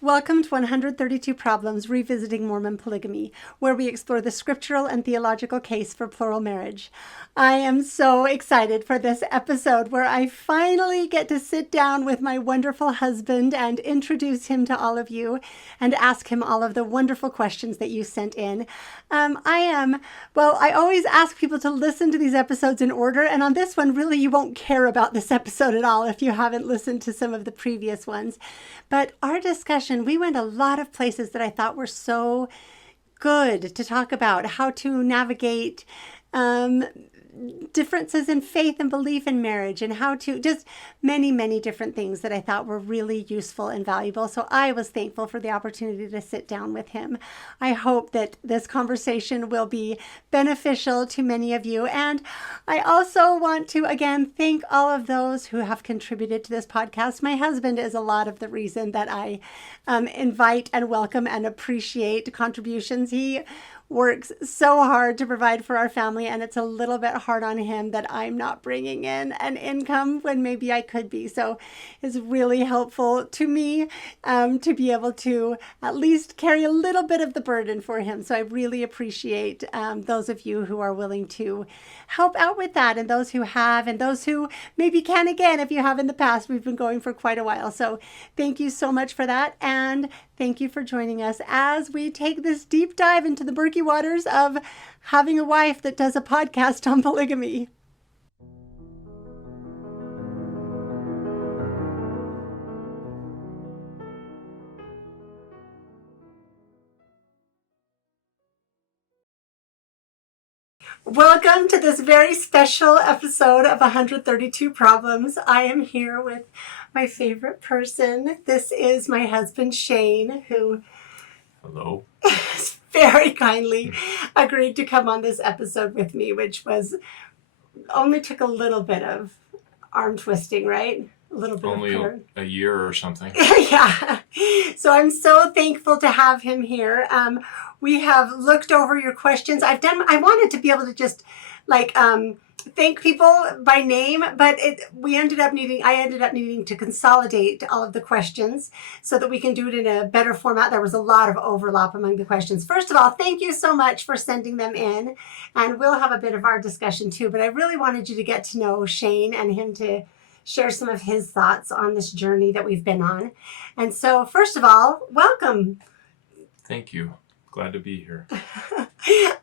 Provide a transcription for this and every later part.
Welcome to 132 Problems Revisiting Mormon Polygamy, where we explore the scriptural and theological case for plural marriage. I am so excited for this episode where I finally get to sit down with my wonderful husband and introduce him to all of you and ask him all of the wonderful questions that you sent in. I always ask people to listen to these episodes in order, and on this one, really, you won't care about this episode at all if you haven't listened to some of the previous ones. But our discussion, we went a lot of places that I thought were so good to talk about how to navigate differences in faith and belief in marriage, and how to just many different things that I thought were really useful and valuable. So I was thankful for the opportunity to sit down with him. I hope that this conversation will be beneficial to many of you. And I also want to again thank all of those who have contributed to this podcast. My husband is a lot of the reason that I invite and welcome and appreciate contributions. He works so hard to provide for our family, and it's a little bit hard on him that I'm not bringing in an income when maybe I could be. So it's really helpful to me to be able to at least carry a little bit of the burden for him. So I really appreciate those of you who are willing to help out with that, and those who have, and those who maybe can again if you have in the past. We've been going for quite a while. So thank you so much for that. And thank you for joining us as we take this deep dive into the murky waters of having a wife that does a podcast on polygamy. Welcome to this very special episode of 132 Problems. I am here with my favorite person. This is my husband, Shane, who Hello. very kindly agreed to come on this episode with me, which only took a little bit of arm twisting, right? A little bit only of prayer. a year or something. Yeah. So I'm so thankful to have him here. We have looked over your questions. I wanted to be able to just thank people by name, but I ended up needing to consolidate all of the questions so that we can do it in a better format. There was a lot of overlap among the questions. First of all, thank you so much for sending them in, and we'll have a bit of our discussion too, but I really wanted you to get to know Shane and him to share some of his thoughts on this journey that we've been on. And so first of all, welcome. Thank you. Glad to be here.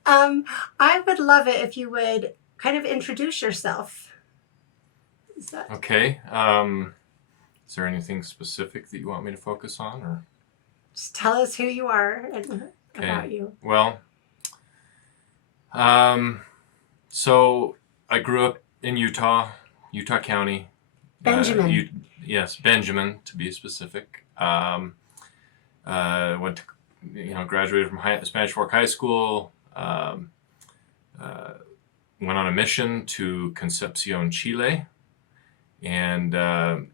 I would love it if you would kind of introduce yourself. Okay. Is there anything specific that you want me to focus on, or just tell us who you are and about you? Well, so I grew up in Utah County. Benjamin. Yes, Benjamin, to be specific. Went to, graduated from Spanish Fork High School. Went on a mission to Concepcion, Chile, and then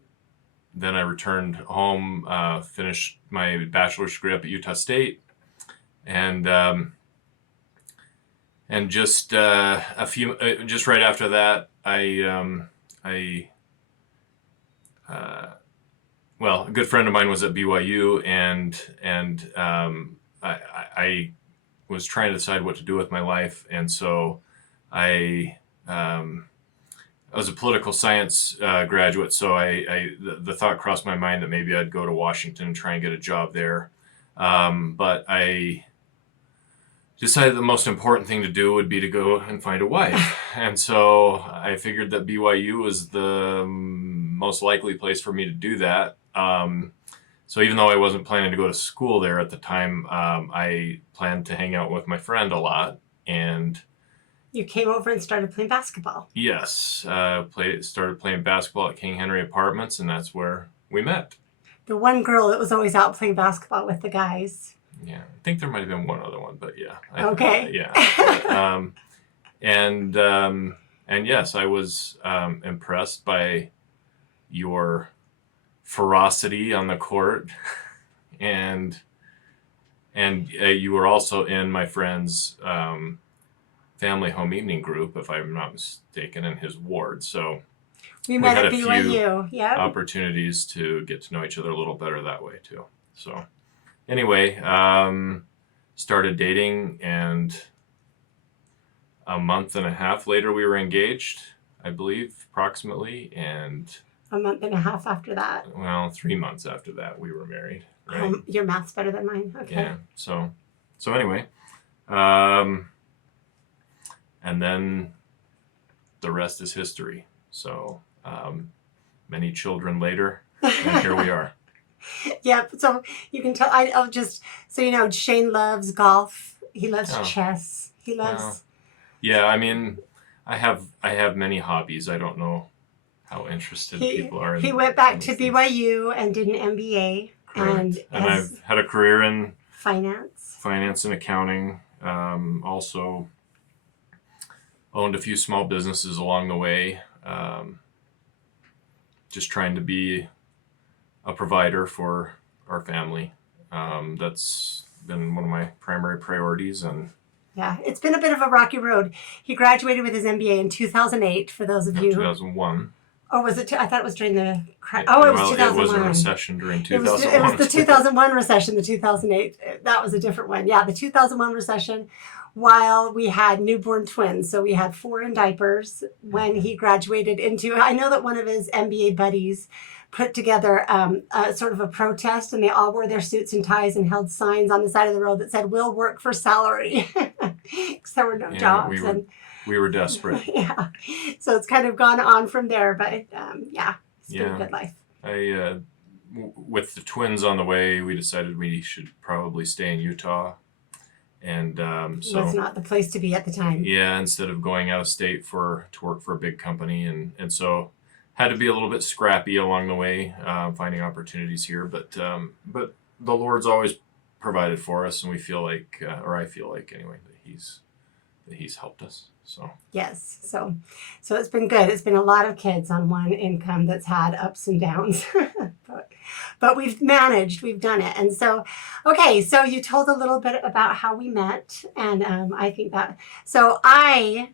I returned home, finished my bachelor's degree up at Utah State, and just just right after that, a good friend of mine was at BYU, and I was trying to decide what to do with my life, and so I was a political science graduate, so the thought crossed my mind that maybe I'd go to Washington and try and get a job there, but I decided the most important thing to do would be to go and find a wife. And so I figured that BYU was the most likely place for me to do that. So even though I wasn't planning to go to school there at the time, I planned to hang out with my friend a lot. And you came over and started playing basketball. Yes. Started playing basketball at King Henry Apartments, and that's where we met. The one girl that was always out playing basketball with the guys. Yeah, I think there might have been one other one, but yeah. Okay. Yeah. And yes, I was impressed by your ferocity on the court, and you were also in my friend's family home evening group, if I'm not mistaken, in his ward. So we met had at a few BYU. Yeah. opportunities to get to know each other a little better that way too. So anyway, started dating, and a month and a half later we were engaged, I believe, approximately. And a month and a half after that. Well, 3 months after that we were married. Right? Your math's better than mine. Okay. Yeah. So anyway, and then the rest is history. So many children later, and here we are. Yeah, so you can tell. I'll just so you know, Shane loves golf. He loves chess. He loves. Yeah, I mean, I have many hobbies. I don't know how interested people are. He went back to BYU and did an MBA. Correct. And I've had a career in finance and accounting. Also owned a few small businesses along the way. Just trying to be a provider for our family. That's been one of my primary priorities. And yeah, it's been a bit of a rocky road. He graduated with his MBA in 2008, for those of you. 2001. Oh, was it? I thought it was during the crash. Oh, it was 2001. It was a recession during 2001. It was the 2001 recession, the 2008. That was a different one. Yeah, the 2001 recession, while we had newborn twins. So we had 4 in diapers when he graduated into, I know that one of his MBA buddies put together a sort of a protest, and they all wore their suits and ties and held signs on the side of the road that said, "We'll work for salary," because there were no jobs. We were desperate. Yeah. So it's kind of gone on from there, but it's been a good life. With the twins on the way, we decided we should probably stay in Utah. And so was not the place to be at the time. Yeah, instead of going out of state to work for a big company. And so had to be a little bit scrappy along the way, finding opportunities here. But the Lord's always provided for us, and we feel like, or I feel like anyway, that He's helped us. So yes, so it's been good. It's been a lot of kids on one income that's had ups and downs, but we've managed. We've done it. And so, okay, so you told a little bit about how we met, and I think that. So I'll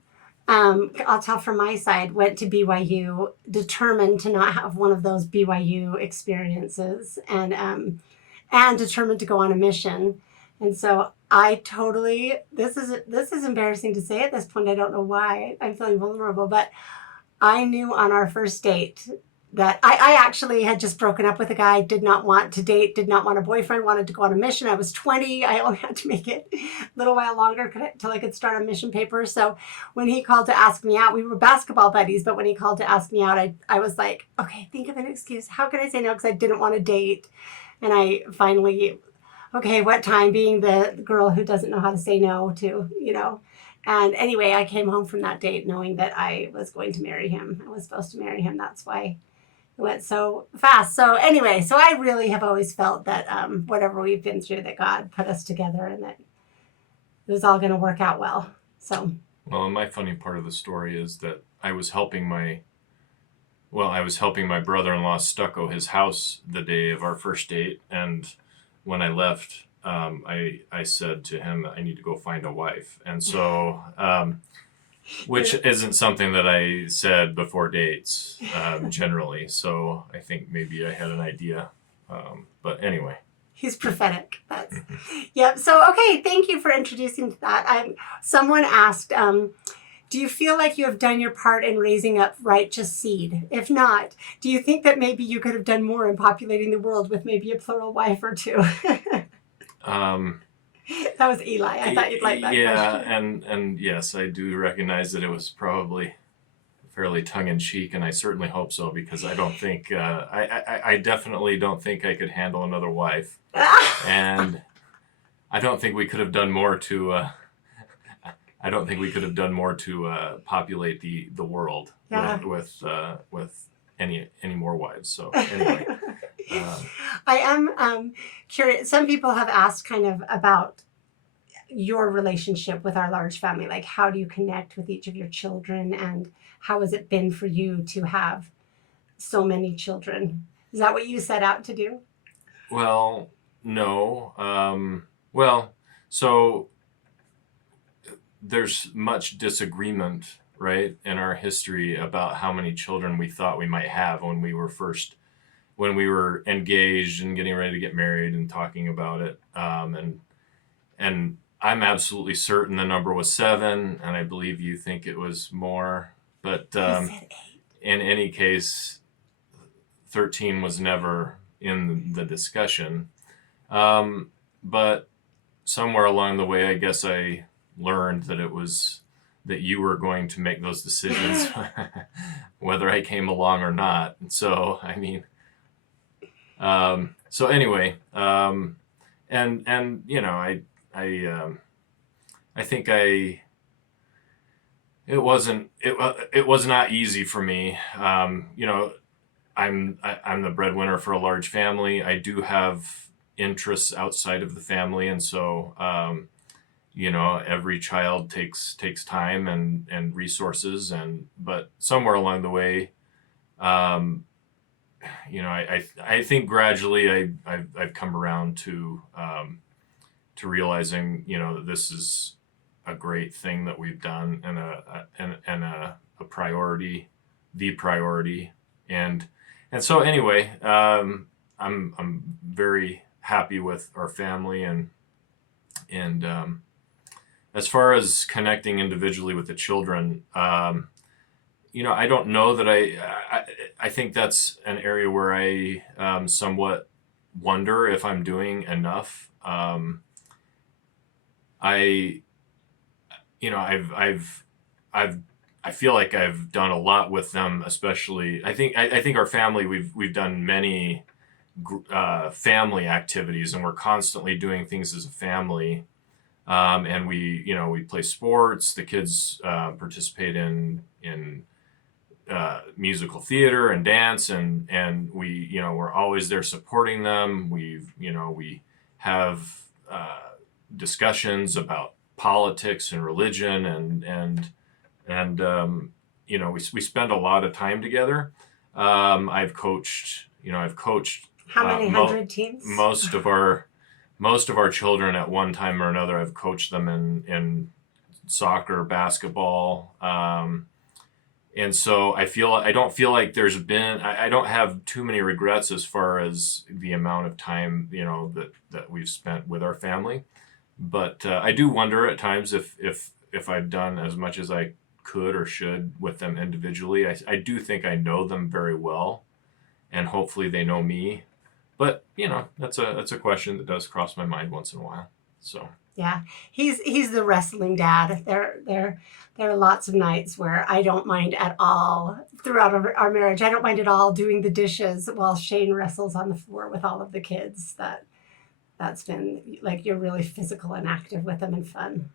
tell from my side, went to BYU, determined to not have one of those BYU experiences, and determined to go on a mission. And so I totally, this is embarrassing to say at this point. I don't know why I'm feeling vulnerable, but I knew on our first date that I actually had just broken up with a guy, did not want to date, did not want a boyfriend, wanted to go on a mission. I was 20. I only had to make it a little while longer till I could start on mission paper. So when he called to ask me out, we were basketball buddies, but when he called to ask me out, I was like, okay, think of an excuse. How could I say no? Because I didn't want to date. And I finally, okay, what time, being the girl who doesn't know how to say no to, And anyway, I came home from that date knowing that I was going to marry him. I was supposed to marry him. That's why it went so fast. So anyway, so I really have always felt that whatever we've been through, that God put us together and that it was all going to work out well. So. Well, and my funny part of the story is that I was helping my brother-in-law stucco his house the day of our first date, and when I left, I said to him, I need to go find a wife. And so, which isn't something that I said before dates, generally. So I think maybe I had an idea. But anyway. He's prophetic. Yep. So, okay. Thank you for introducing that. Someone asked, do you feel like you have done your part in raising up righteous seed? If not, do you think that maybe you could have done more in populating the world with maybe a plural wife or two? That was Eli. I thought you'd like that question. Yeah, and yes, I do recognize that it was probably fairly tongue-in-cheek, and I certainly hope so, because I don't think, I definitely don't think I could handle another wife. And I don't think we could have done more to... I don't think we could have done more to populate the world with any more wives. So anyway, I am curious. Some people have asked kind of about your relationship with our large family. Like, how do you connect with each of your children, and how has it been for you to have so many children? Is that what you set out to do? Well, no. So there's much disagreement, right, in our history about how many children we thought we might have when we were first when we were engaged and getting ready to get married and talking about it. And I'm absolutely certain the number was 7, and I believe you think it was more. But I said 8. in any case, 13 was never in the discussion. But somewhere along the way, I guess I learned that you were going to make those decisions, whether I came along or not. And so, I mean, so anyway, and you know, I think it was not easy for me. You know, I'm the breadwinner for a large family. I do have interests outside of the family, and so you know, every child takes time and resources, but somewhere along the way, you know, I think gradually I've come around to realizing, you know, that this is a great thing that we've done, and a priority, the priority, and so anyway, I'm very happy with our family, and as far as connecting individually with the children, you know, I don't know that I think that's an area where I somewhat wonder if I'm doing enough. You know, I feel like I've done a lot with them, especially. I think our family, we've done many family activities, and we're constantly doing things as a family. And we play sports. The kids participate in musical theater and dance, and we're always there supporting them. We have discussions about politics and religion, and we spend a lot of time together. I've coached How many hundred teams? Most of our children at one time or another. I've coached them in soccer, basketball, and so I don't feel like I don't have too many regrets as far as the amount of time, you know, that we've spent with our family. But I do wonder at times if I've done as much as I could or should with them individually. I do think I know them very well, and hopefully they know me. But you know, that's a question that does cross my mind once in a while. So yeah, he's the wrestling dad. There are lots of nights where I don't mind at all throughout our marriage. I don't mind at all doing the dishes while Shane wrestles on the floor with all of the kids. That's been like, you're really physical and active with them and fun.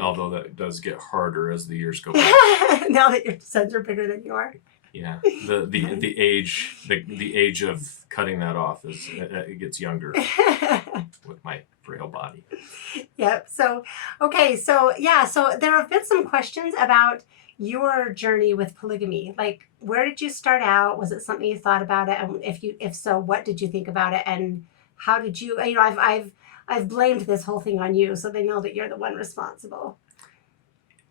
Although that does get harder as the years go by. Now that your sons are bigger than you are. Yeah, the age of cutting that off it gets younger with my frail body. Yep. So okay. So yeah. So there have been some questions about your journey with polygamy. Like, where did you start out? Was it something you thought about it? And if so, what did you think about it? And how did you? You know, I've blamed this whole thing on you, so they know that you're the one responsible.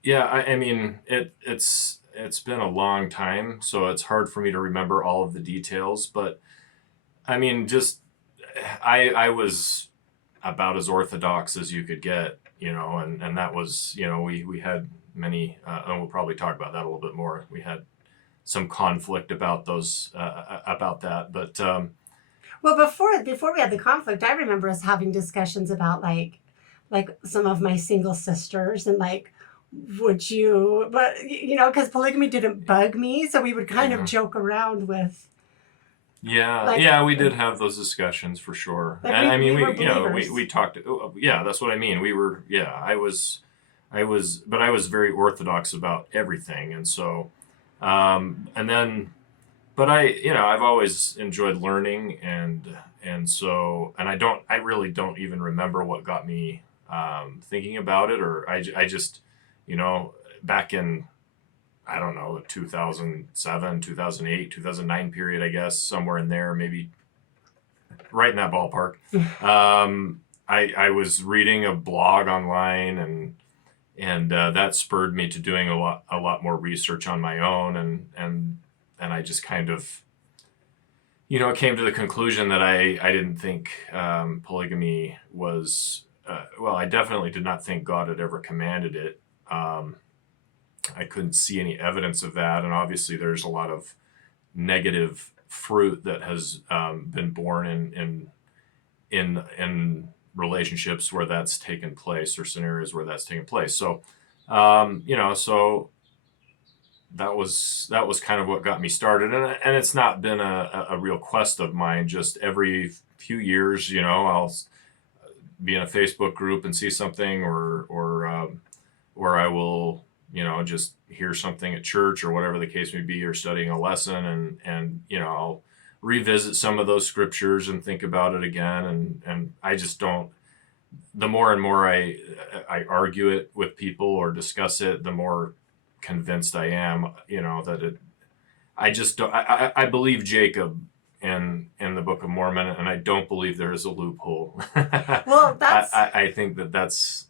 Yeah, I mean, it's been a long time, so it's hard for me to remember all of the details. But I mean, just I was about as orthodox as you could get, you know, and that was, you know, we had many, and we'll probably talk about that a little bit more. We had some conflict about that, but. Well, before we had the conflict, I remember us having discussions about like some of my single sisters, and like, would you, but you know, because polygamy didn't bug me, so we would kind of joke around with. Yeah, like, yeah, we did have those discussions for sure. Like, And I mean, we we talked. Yeah, that's what I mean. We were. Yeah, I was, but I was very orthodox about everything, and so, and then. But I've always enjoyed learning, and so I really don't even remember what got me thinking about it, or I just, you know, back in, I don't know, 2007, 2008, 2009 period, I guess, somewhere in there, maybe right in that ballpark. I was reading a blog online, and that spurred me to doing a lot more research on my own, and I just kind of, it came to the conclusion that I didn't think polygamy was, well, I definitely did not think God had ever commanded it. I couldn't see any evidence of that. And obviously there's a lot of negative fruit that has been born in relationships where that's taken place, or scenarios where that's taken place. So, so that was kind of what got me started, and it's not been a real quest of mine. Just every few years, I'll be in a Facebook group and see something, or I will, just hear something at church or whatever the case may be, or studying a lesson, and I'll revisit some of those scriptures and think about it again, and I just don't. The more and more I argue it with people or discuss it, the more convinced I am, that it. I just don't. I believe Jacob in the Book of Mormon, and I don't believe there is a loophole. Well, that's. I think that's.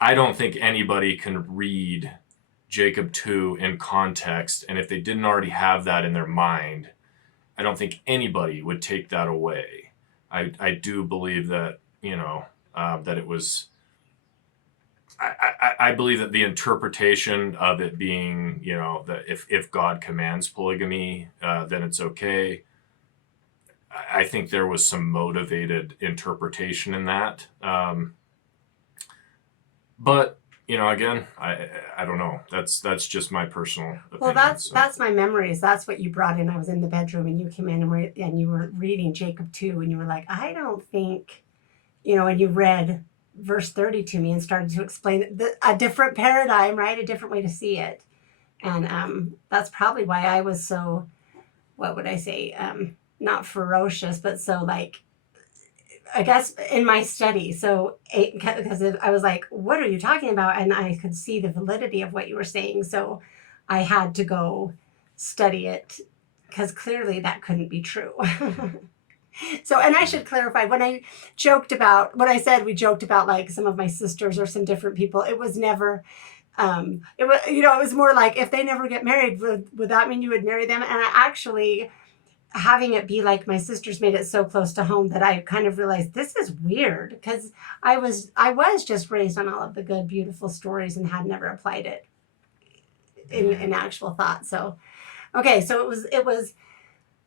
I don't think anybody can read Jacob 2 in context, and if they didn't already have that in their mind, I don't think anybody would take that away. I do believe that, that it was. I believe that the interpretation of it being, that if God commands polygamy, then it's okay. I think there was some motivated interpretation in that. But, again, I don't know. That's just my personal opinion. Well, that's my memories. That's what you brought in. I was in the bedroom and you came in and you were reading Jacob 2 and you were like, I don't think, and you read verse 30 to me and started to explain a different paradigm, right? A different way to see it. And that's probably why I was so, what would I say? Not ferocious, but so I guess in my study. So, because I was like, what are you talking about? And I could see the validity of what you were saying. So I had to go study it because clearly that couldn't be true. So, and I should clarify, when I joked about what I said, we joked about some of my sisters or some different people. It was never, it was, it was more like, if they never get married, would that mean you would marry them? And I actually, having it be like my sisters made it so close to home that I kind of realized this is weird, because I was just raised on all of the good, beautiful stories and had never applied it in actual thought. So, okay. So it was,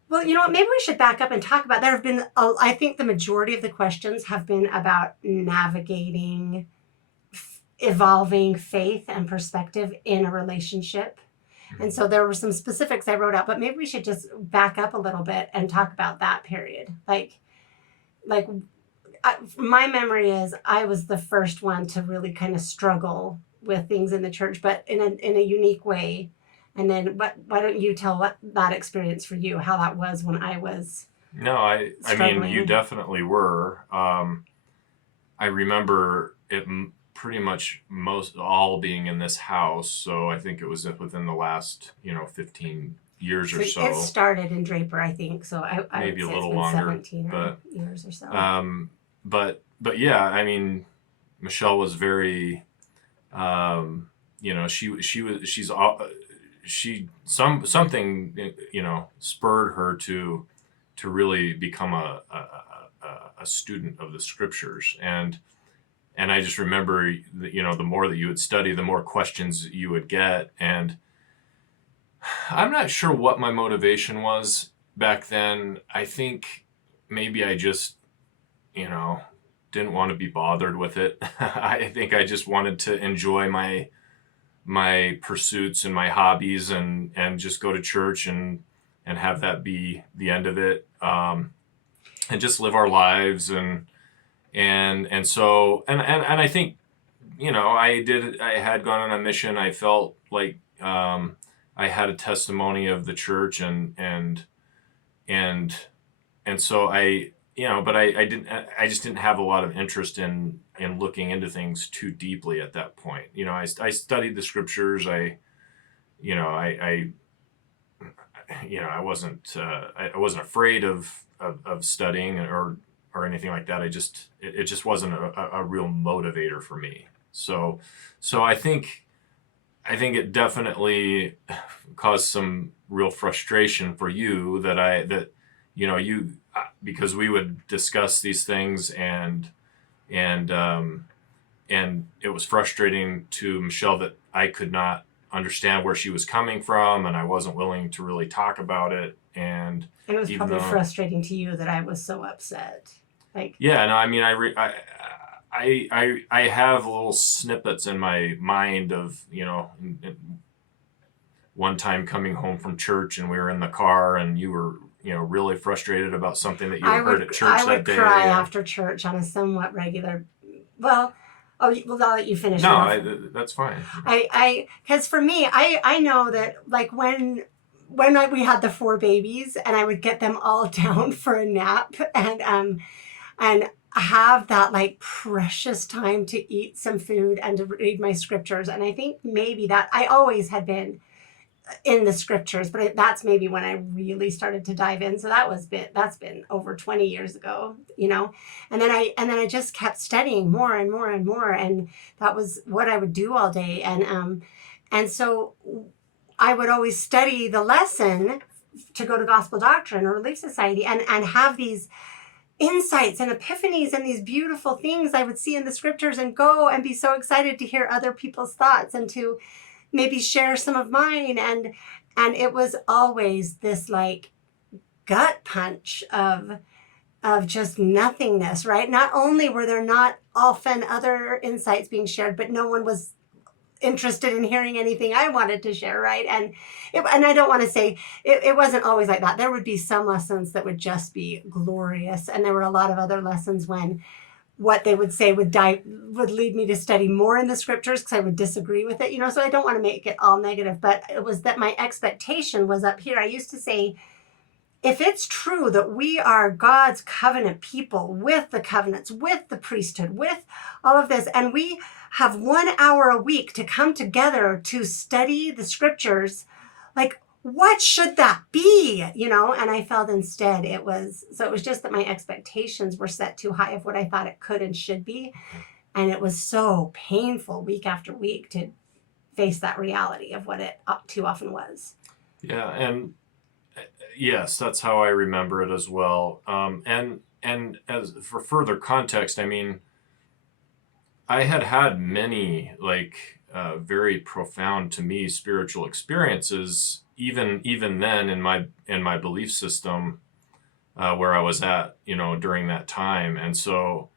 well, you know what, maybe we should back up and talk about, there have been, I think the majority of the questions have been about navigating, evolving faith and perspective in a relationship. And so there were some specifics I wrote out, but maybe we should just back up a little bit and talk about that period. My memory is I was the first one to really kind of struggle with things in the church, but in a unique way. And then why don't you tell what that experience for you, how that was when I was No, I mean, you definitely were. I remember it pretty much all being in this house. So I think it was within the last, 15 years or so. It started in Draper, I think. So I maybe would a say little it's been longer, 17 years or so. But yeah, I mean, Michelle was very, something, spurred her to really become a student of the scriptures. And I just remember, the more that you would study, the more questions you would get. And I'm not sure what my motivation was back then. I think maybe I just, didn't want to be bothered with it. I think I just wanted to enjoy my pursuits and my hobbies and just go to church and have that be the end of it. And just live our lives and so I think, I had gone on a mission. I felt like I had a testimony of the church and so but I just didn't have a lot of interest in looking into things too deeply at that point. I studied the scriptures. I wasn't afraid of studying or anything like that. It just wasn't a real motivator for me. So I think it definitely caused some real frustration for you that because we would discuss these things, and it was frustrating to Michelle that I could not understand where she was coming from, and I wasn't willing to really talk about it. And it was even probably though, frustrating to you that I was so upset. Like, yeah, no, I mean, I have little snippets in my mind of, one time coming home from church and we were in the car and you were, really frustrated about something that you had heard at church that day. I would cry after church on a somewhat regular, well, I'll let you finish. No, that's fine. Because for me, I know that, like, when we had the 4 babies and I would get them all down for a nap and have that, like, precious time to eat some food and to read my scriptures. And I think maybe that I always had been in the scriptures, but that's maybe when I really started to dive in. So that's been over 20 years ago, and then I just kept studying more and more and more. And that was what I would do all day. And so I would always study the lesson to go to Gospel Doctrine or Relief Society and have these insights and epiphanies and these beautiful things I would see in the scriptures and go and be so excited to hear other people's thoughts and to maybe share some of mine. And it was always this, like, gut punch of just nothingness, right? Not only were there not often other insights being shared, but no one was interested in hearing anything I wanted to share, right? And I don't want to say it wasn't always like that. There would be some lessons that would just be glorious, and there were a lot of other lessons when what they would say would lead me to study more in the scriptures because I would disagree with it, so I don't want to make it all negative, but it was that my expectation was up here. I used to say, if it's true that we are God's covenant people with the covenants, with the priesthood, with all of this, and we have 1 hour a week to come together to study the scriptures, like, what should that be? And I felt instead it was just that my expectations were set too high of what I thought it could and should be. And it was so painful week after week to face that reality of what it too often was. Yeah. And yes, that's how I remember it as well. And as for further context, I mean, I had many, like, very profound to me spiritual experiences, even then in my belief system, where I was at, during that time. And so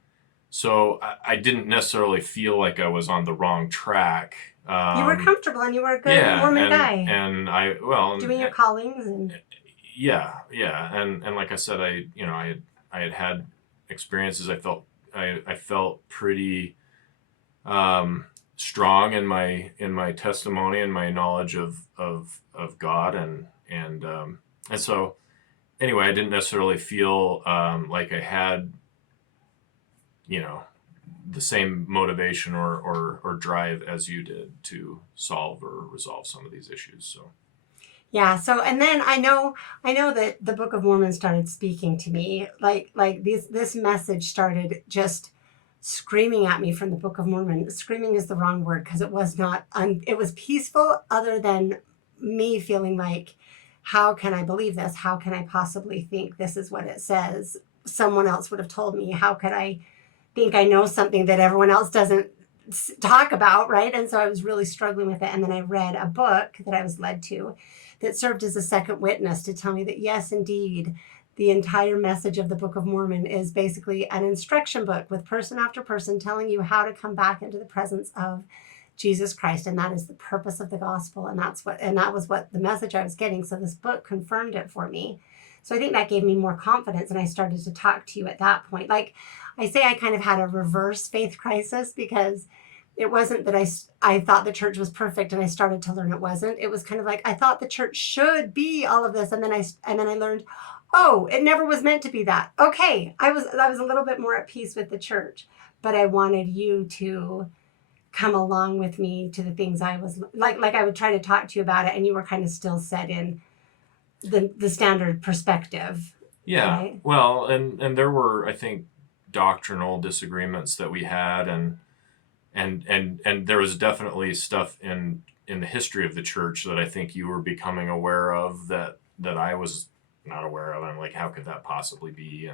I didn't necessarily feel like I was on the wrong track. You were comfortable and you were a good Mormon guy. And doing your callings and yeah. And like I said, I had experiences. I felt pretty strong in my testimony and my knowledge of God, and so anyway, I didn't necessarily feel like I had the same motivation or drive as you did to solve or resolve some of these issues. So yeah. So, and then I know that the Book of Mormon started speaking to me, like this message started just screaming at me from the Book of Mormon. Screaming is the wrong word because it was not, it was peaceful, other than me feeling like, how can I believe this? How can I possibly think this is what it says? Someone else would have told me. How could I think I know something that everyone else doesn't talk about, right? And so I was really struggling with it. And then I read a book that I was led to that served as a second witness to tell me that, yes, indeed, the entire message of the Book of Mormon is basically an instruction book with person after person telling you how to come back into the presence of Jesus Christ. And that is the purpose of the gospel. And that was what the message I was getting. So this book confirmed it for me. So I think that gave me more confidence. And I started to talk to you at that point. Like I say, I kind of had a reverse faith crisis, because it wasn't that I thought the church was perfect and I started to learn it wasn't. It was kind of like, I thought the church should be all of this. And then I learned, oh, it never was meant to be that. Okay. I was a little bit more at peace with the church, but I wanted you to come along with me to the things I was like I would try to talk to you about it, and you were kind of still set in the standard perspective. Yeah. Right? Well, and there were, I think, doctrinal disagreements that we had, and there was definitely stuff in the history of the church that I think you were becoming aware of that I was not aware of. I'm like, how could that possibly be?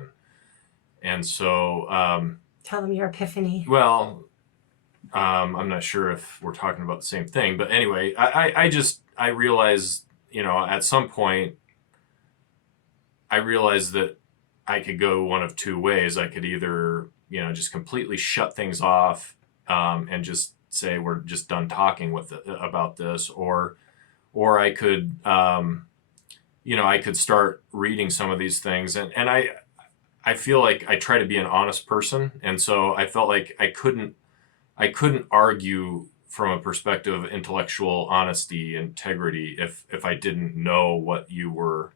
And so, tell them your epiphany. Well, I'm not sure if we're talking about the same thing, but anyway, I realized, at some point, I realized that I could go one of two ways. I could either, just completely shut things off, and just say we're just done talking about this, or I could, I could start reading some of these things, and I feel like I try to be an honest person, and so I felt like I couldn't argue from a perspective of intellectual honesty, integrity, if I didn't know what you were,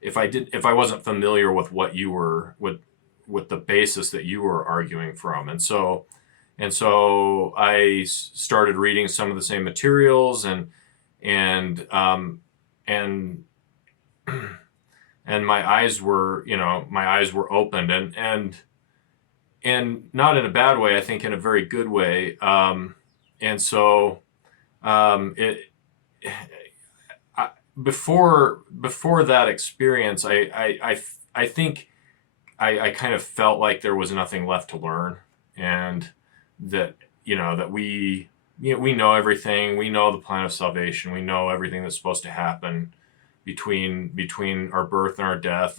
if I wasn't familiar with what you were, with the basis that you were arguing from. And so I started reading some of the same materials, and and my eyes were opened, and not in a bad way, I think in a very good way. And so, before that experience, I think I kind of felt like there was nothing left to learn, and that that we know everything. We know the plan of salvation. We know everything that's supposed to happen between our birth and our death,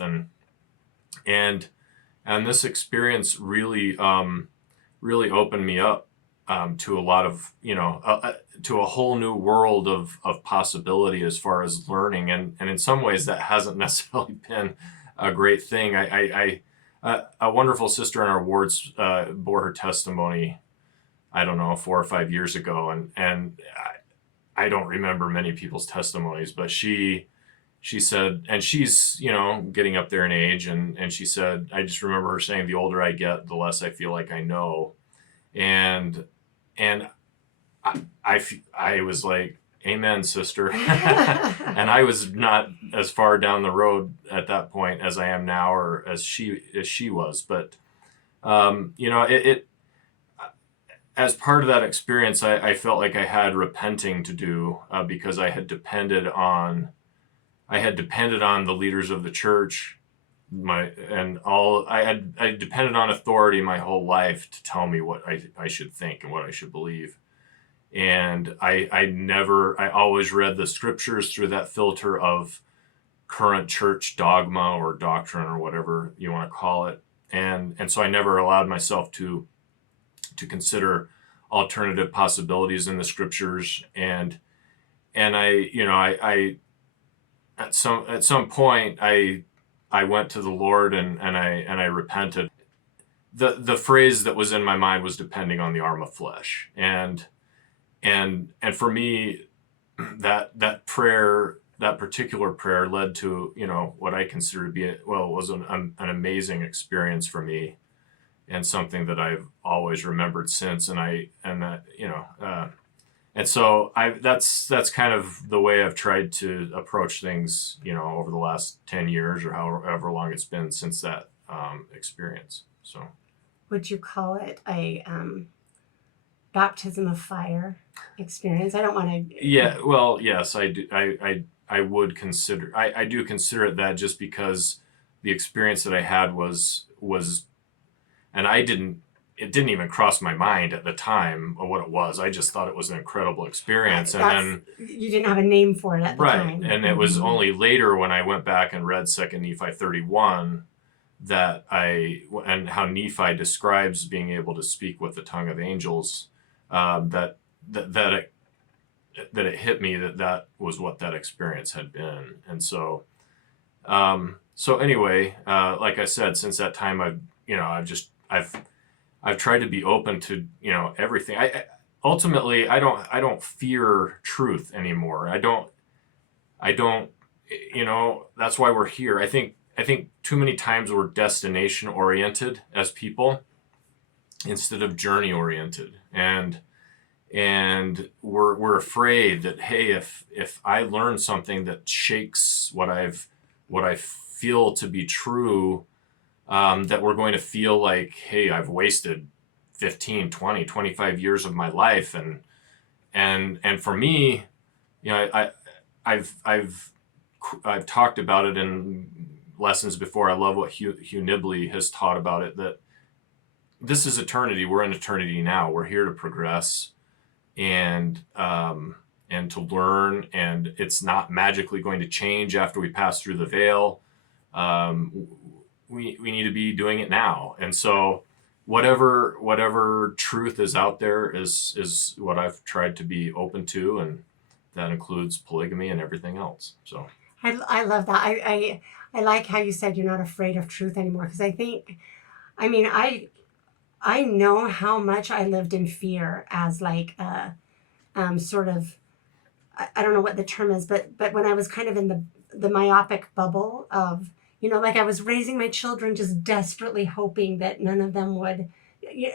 and this experience really really opened me up, to a lot of to a whole new world of possibility as far as learning, and in some ways that hasn't necessarily been a great thing. A wonderful sister in our wards bore her testimony, I don't know, 4 or 5 years ago, and I don't remember many people's testimonies, but she said, and she's getting up there in age, and she said, I just remember her saying, the older I get, the less I feel like I know. And I was like, amen, sister. And I was not as far down the road at that point as I am now, or as she was, but it as part of that experience, I felt like I had repenting to do, because I had depended on the leaders of the church, I depended on authority my whole life to tell me what I should think and what I should believe. And I always read the scriptures through that filter of current church dogma or doctrine or whatever you want to call it. And so I never allowed myself to consider alternative possibilities in the scriptures. And I at some point I went to the Lord, and I repented. The phrase that was in my mind was depending on the arm of flesh. And for me, that prayer, that particular prayer, led to what I consider to be it was an amazing experience for me, and something that I've always remembered since. And so that's kind of the way I've tried to approach things, over the last 10 years or however long it's been since that experience. So, would you call it a baptism of fire experience? I don't want to. Yeah, well, yes, I do. I would consider. I do consider it that, just because the experience that I had was, and it didn't even cross my mind at the time what it was. I just thought it was an incredible experience. And then you didn't have a name for it at the time. And it was only later, when I went back and read 2 Nephi 31, that and how Nephi describes being able to speak with the tongue of angels, that it hit me that was what that experience had been. And so, anyway, like I said, since that time, I've tried to be open to, everything. Ultimately, I don't fear truth anymore. I don't, that's why we're here. I think too many times we're destination oriented as people instead of journey oriented. And we're afraid that, hey, if I learn something that shakes what I feel to be true, that we're going to feel like, hey, I've wasted 15, 20, 25 years of my life. And for me, I've I've talked about it in lessons before. I love what Hugh Nibley has taught about it, that this is eternity. We're in eternity now. We're here to progress and to learn, and it's not magically going to change after we pass through the veil. We need to be doing it now. And so whatever truth is out there is what I've tried to be open to, and that includes polygamy and everything else. So I love that. I like how you said you're not afraid of truth anymore, because I mean, I know how much I lived in fear as like a sort of, I don't know what the term is, but when I was kind of in the myopic bubble of, like I was raising my children just desperately hoping that none of them would,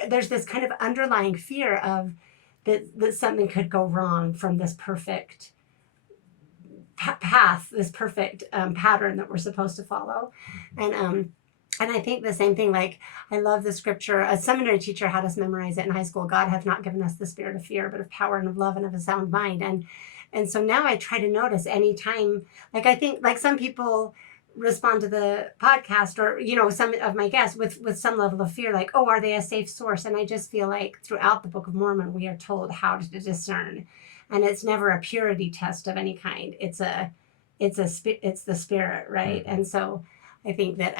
there's this kind of underlying fear of that something could go wrong from this perfect path, this perfect pattern that we're supposed to follow. And I think the same thing, like, I love the scripture. A seminary teacher had us memorize it in high school. God hath not given us the spirit of fear, but of power and of love and of a sound mind. And so now I try to notice anytime, like, I think, like, some people respond to the podcast, or, some of my guests with some level of fear, like, oh, are they a safe source? And I just feel like throughout the Book of Mormon, we are told how to discern. And it's never a purity test of any kind. It's the spirit, right? Mm-hmm. And so I think that,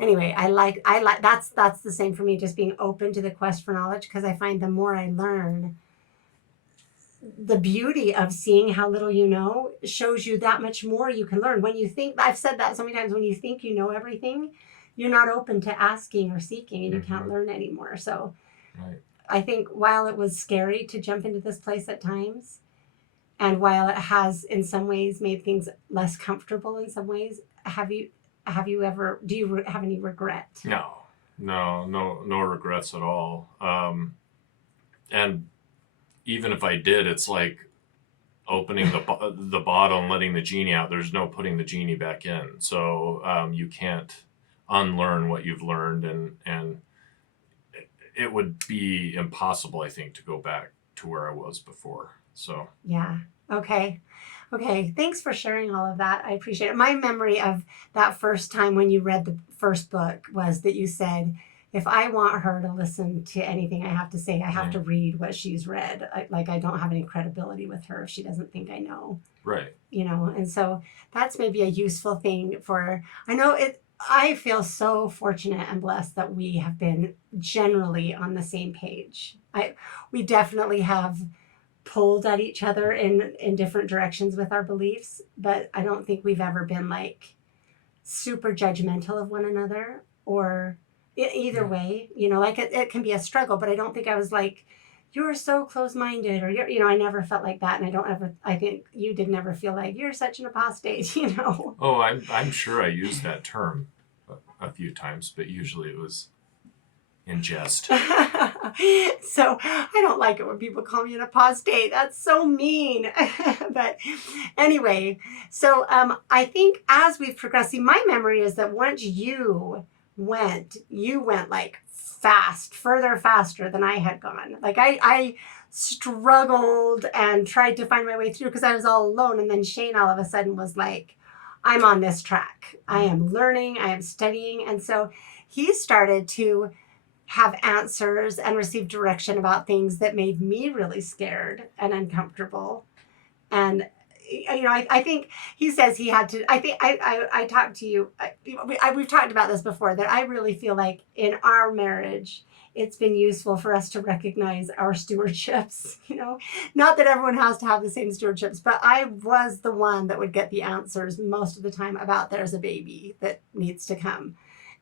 anyway, I like that's the same for me, just being open to the quest for knowledge, because I find the more I learn, the beauty of seeing how little you know shows you that much more you can learn. When you think, I've said that so many times, when you think you know everything, you're not open to asking or seeking, and you can't learn anymore. So right. I think while it was scary to jump into this place at times, and while it has in some ways made things less comfortable in some ways, do you have any regret? No regrets at all. And even if I did, it's like opening the bottle and letting the genie out. There's no putting the genie back in. So you can't unlearn what you've learned, and it would be impossible, I think, to go back to where I was before. So yeah. Okay. Thanks for sharing all of that. I appreciate it. My memory of that first time when you read the first book was that you said, if I want her to listen to anything I have to say, I have to read what she's read. I don't have any credibility with her if she doesn't think I know. Right. And so that's maybe a useful thing I feel so fortunate and blessed that we have been generally on the same page. We definitely have pulled at each other in different directions with our beliefs, but I don't think we've ever been like super judgmental of one another, or either way, like it can be a struggle, but I don't think I was like, you're so close-minded, or I never felt like that. And I think you did never feel like you're such an apostate, Oh, I'm sure I used that term a few times, but usually it was in jest. So I don't like it when people call me an apostate. That's so mean. But anyway, so I think as we've progressed, my memory is that once you went like faster than I had gone. Like I struggled and tried to find my way through because I was all alone. And then Shane all of a sudden was like, I'm on this track. I am learning, I am studying. And so he started to have answers and receive direction about things that made me really scared and uncomfortable. And I think he says he had to. I think I talked to you. We've talked about this before, that I really feel like in our marriage, it's been useful for us to recognize our stewardships. Not that everyone has to have the same stewardships, but I was the one that would get the answers most of the time about there's a baby that needs to come.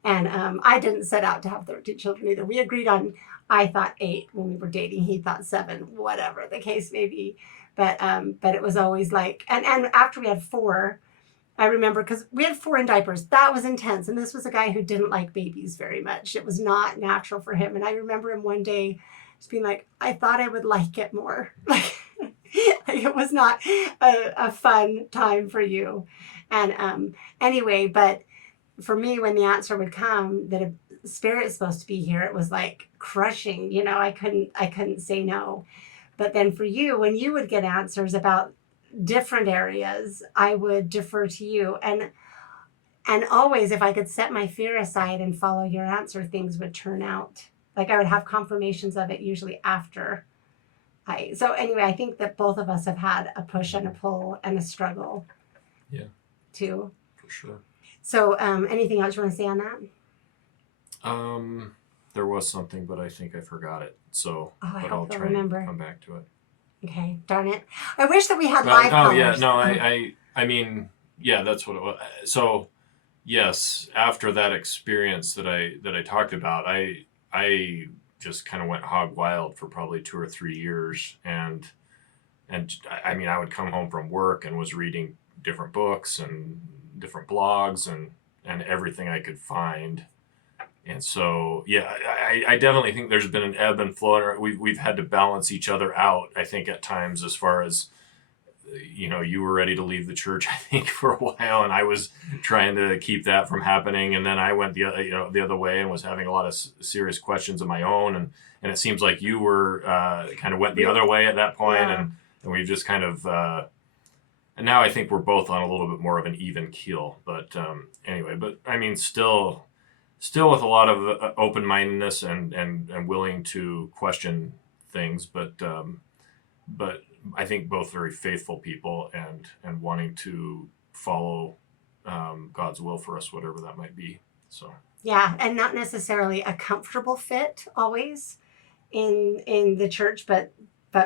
And I didn't set out to have 13 children either. We agreed on, I thought 8 when we were dating. He thought 7, whatever the case may be. But it was always like, and after we had 4, I remember, because we had 4 in diapers. That was intense. And this was a guy who didn't like babies very much. It was not natural for him. And I remember him one day just being like, I thought I would like it more. Like it was not a fun time for you. And anyway, but for me, when the answer would come that a spirit is supposed to be here, it was like crushing. I couldn't say no. But then for you, when you would get answers about different areas, I would defer to you. And always, if I could set my fear aside and follow your answer, things would turn out. Like I would have confirmations of it usually after. So anyway, I think that both of us have had a push and a pull and a struggle. Yeah. Too. For sure. So anything else you want to say on that? There was something, but I think I forgot it. So, I but hope I'll you'll try remember. and come back to it. Okay, darn it. I wish that we had live callers. Yeah, no, I mean, yeah, that's what it was. So, yes, after that experience that I talked about, I just kind of went hog wild for probably 2 or 3 years, and I mean, I would come home from work and was reading different books and different blogs and everything I could find. And so, yeah, I definitely think there's been an ebb and flow. We've had to balance each other out, I think, at times, as far as, you were ready to leave the church, I think, for a while, and I was trying to keep that from happening. And then I went the other way and was having a lot of serious questions of my own. And it seems like you were kind of went the other way at that point. Yeah. And we've just kind of, and now I think we're both on a little bit more of an even keel. But anyway, but I mean, still with a lot of open-mindedness and willing to question things, but I think both very faithful people and wanting to follow God's will for us, whatever that might be. So yeah, and not necessarily a comfortable fit always in the church, but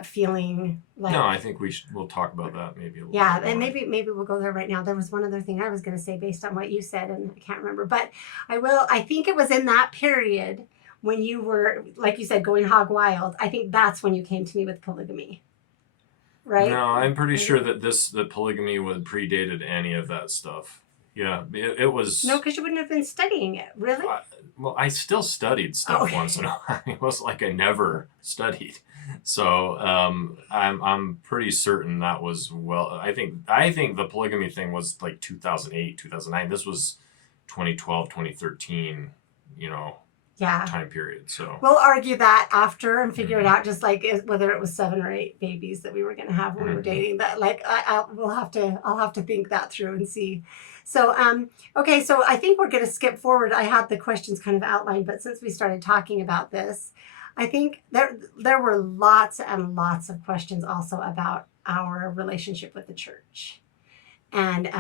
feeling like. No, I think we'll talk about that maybe a little. Yeah, bit and more. maybe we'll go there right now. There was one other thing I was going to say based on what you said, and I can't remember, but I think it was in that period when you were, like you said, going hog wild. I think that's when you came to me with polygamy. Right? No, I'm pretty sure that the polygamy would predated any of that stuff. Yeah, it was. No, because you wouldn't have been studying it, really. Well, I still studied stuff once in a while. It wasn't like I never studied. So I'm pretty certain that was I think the polygamy thing was like 2008, 2009. This was 2012, 2013. Yeah. Time period. So we'll argue that after and figure it out, just like whether it was 7 or 8 babies that we were going to have when we were dating. That like I'll have to think that through and see. So okay, so I think we're going to skip forward. I had the questions kind of outlined, but since we started talking about this, I think there were lots and lots of questions also about our relationship with the church. And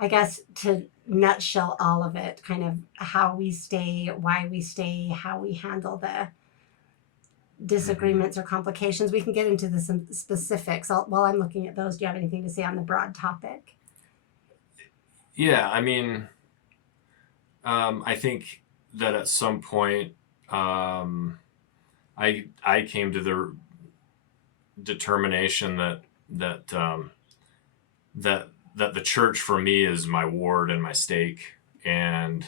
I guess to nutshell all of it, kind of how we stay, why we stay, how we handle the disagreements or complications. We can get into the specifics. While I'm looking at those, do you have anything to say on the broad topic? Yeah, I mean, I think that at some point, I came to the determination that the church for me is my ward and my stake, and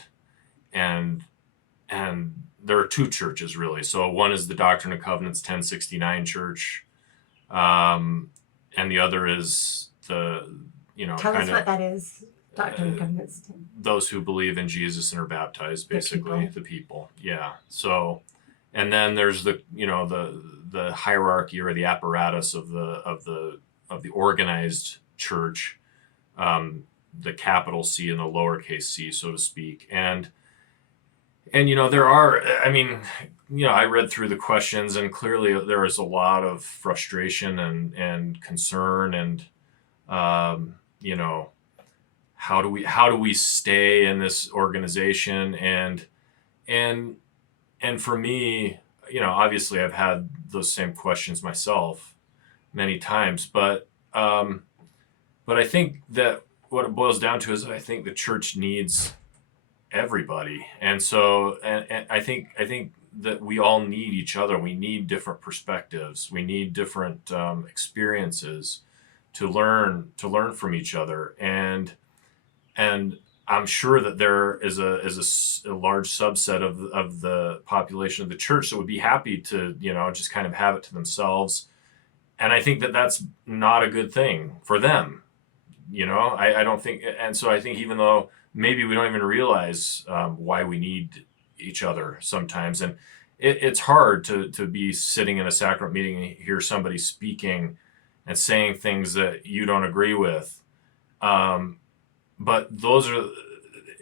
there are 2 churches really. So one is the Doctrine and Covenants 1069 church, and the other is the Tell us what that is. Doctrine and Covenants. Those who believe in Jesus and are baptized, basically the people. Yeah. So, and then there's the hierarchy or the apparatus of the organized church. The capital C and the lowercase c, so to speak. And there are, I mean, I read through the questions, and clearly there is a lot of frustration and concern, and how do we stay in this organization? And for me, obviously I've had those same questions myself many times, but I think that what it boils down to is I think the church needs everybody. And so, and I think that we all need each other. We need different perspectives. We need different experiences to learn from each other. And I'm sure that there is a large subset of the population of the church that would be happy to, just kind of have it to themselves. And I think that that's not a good thing for them. I don't think, and so I think even though maybe we don't even realize why we need each other sometimes, and it's hard to be sitting in a sacrament meeting and hear somebody speaking and saying things that you don't agree with. But those are,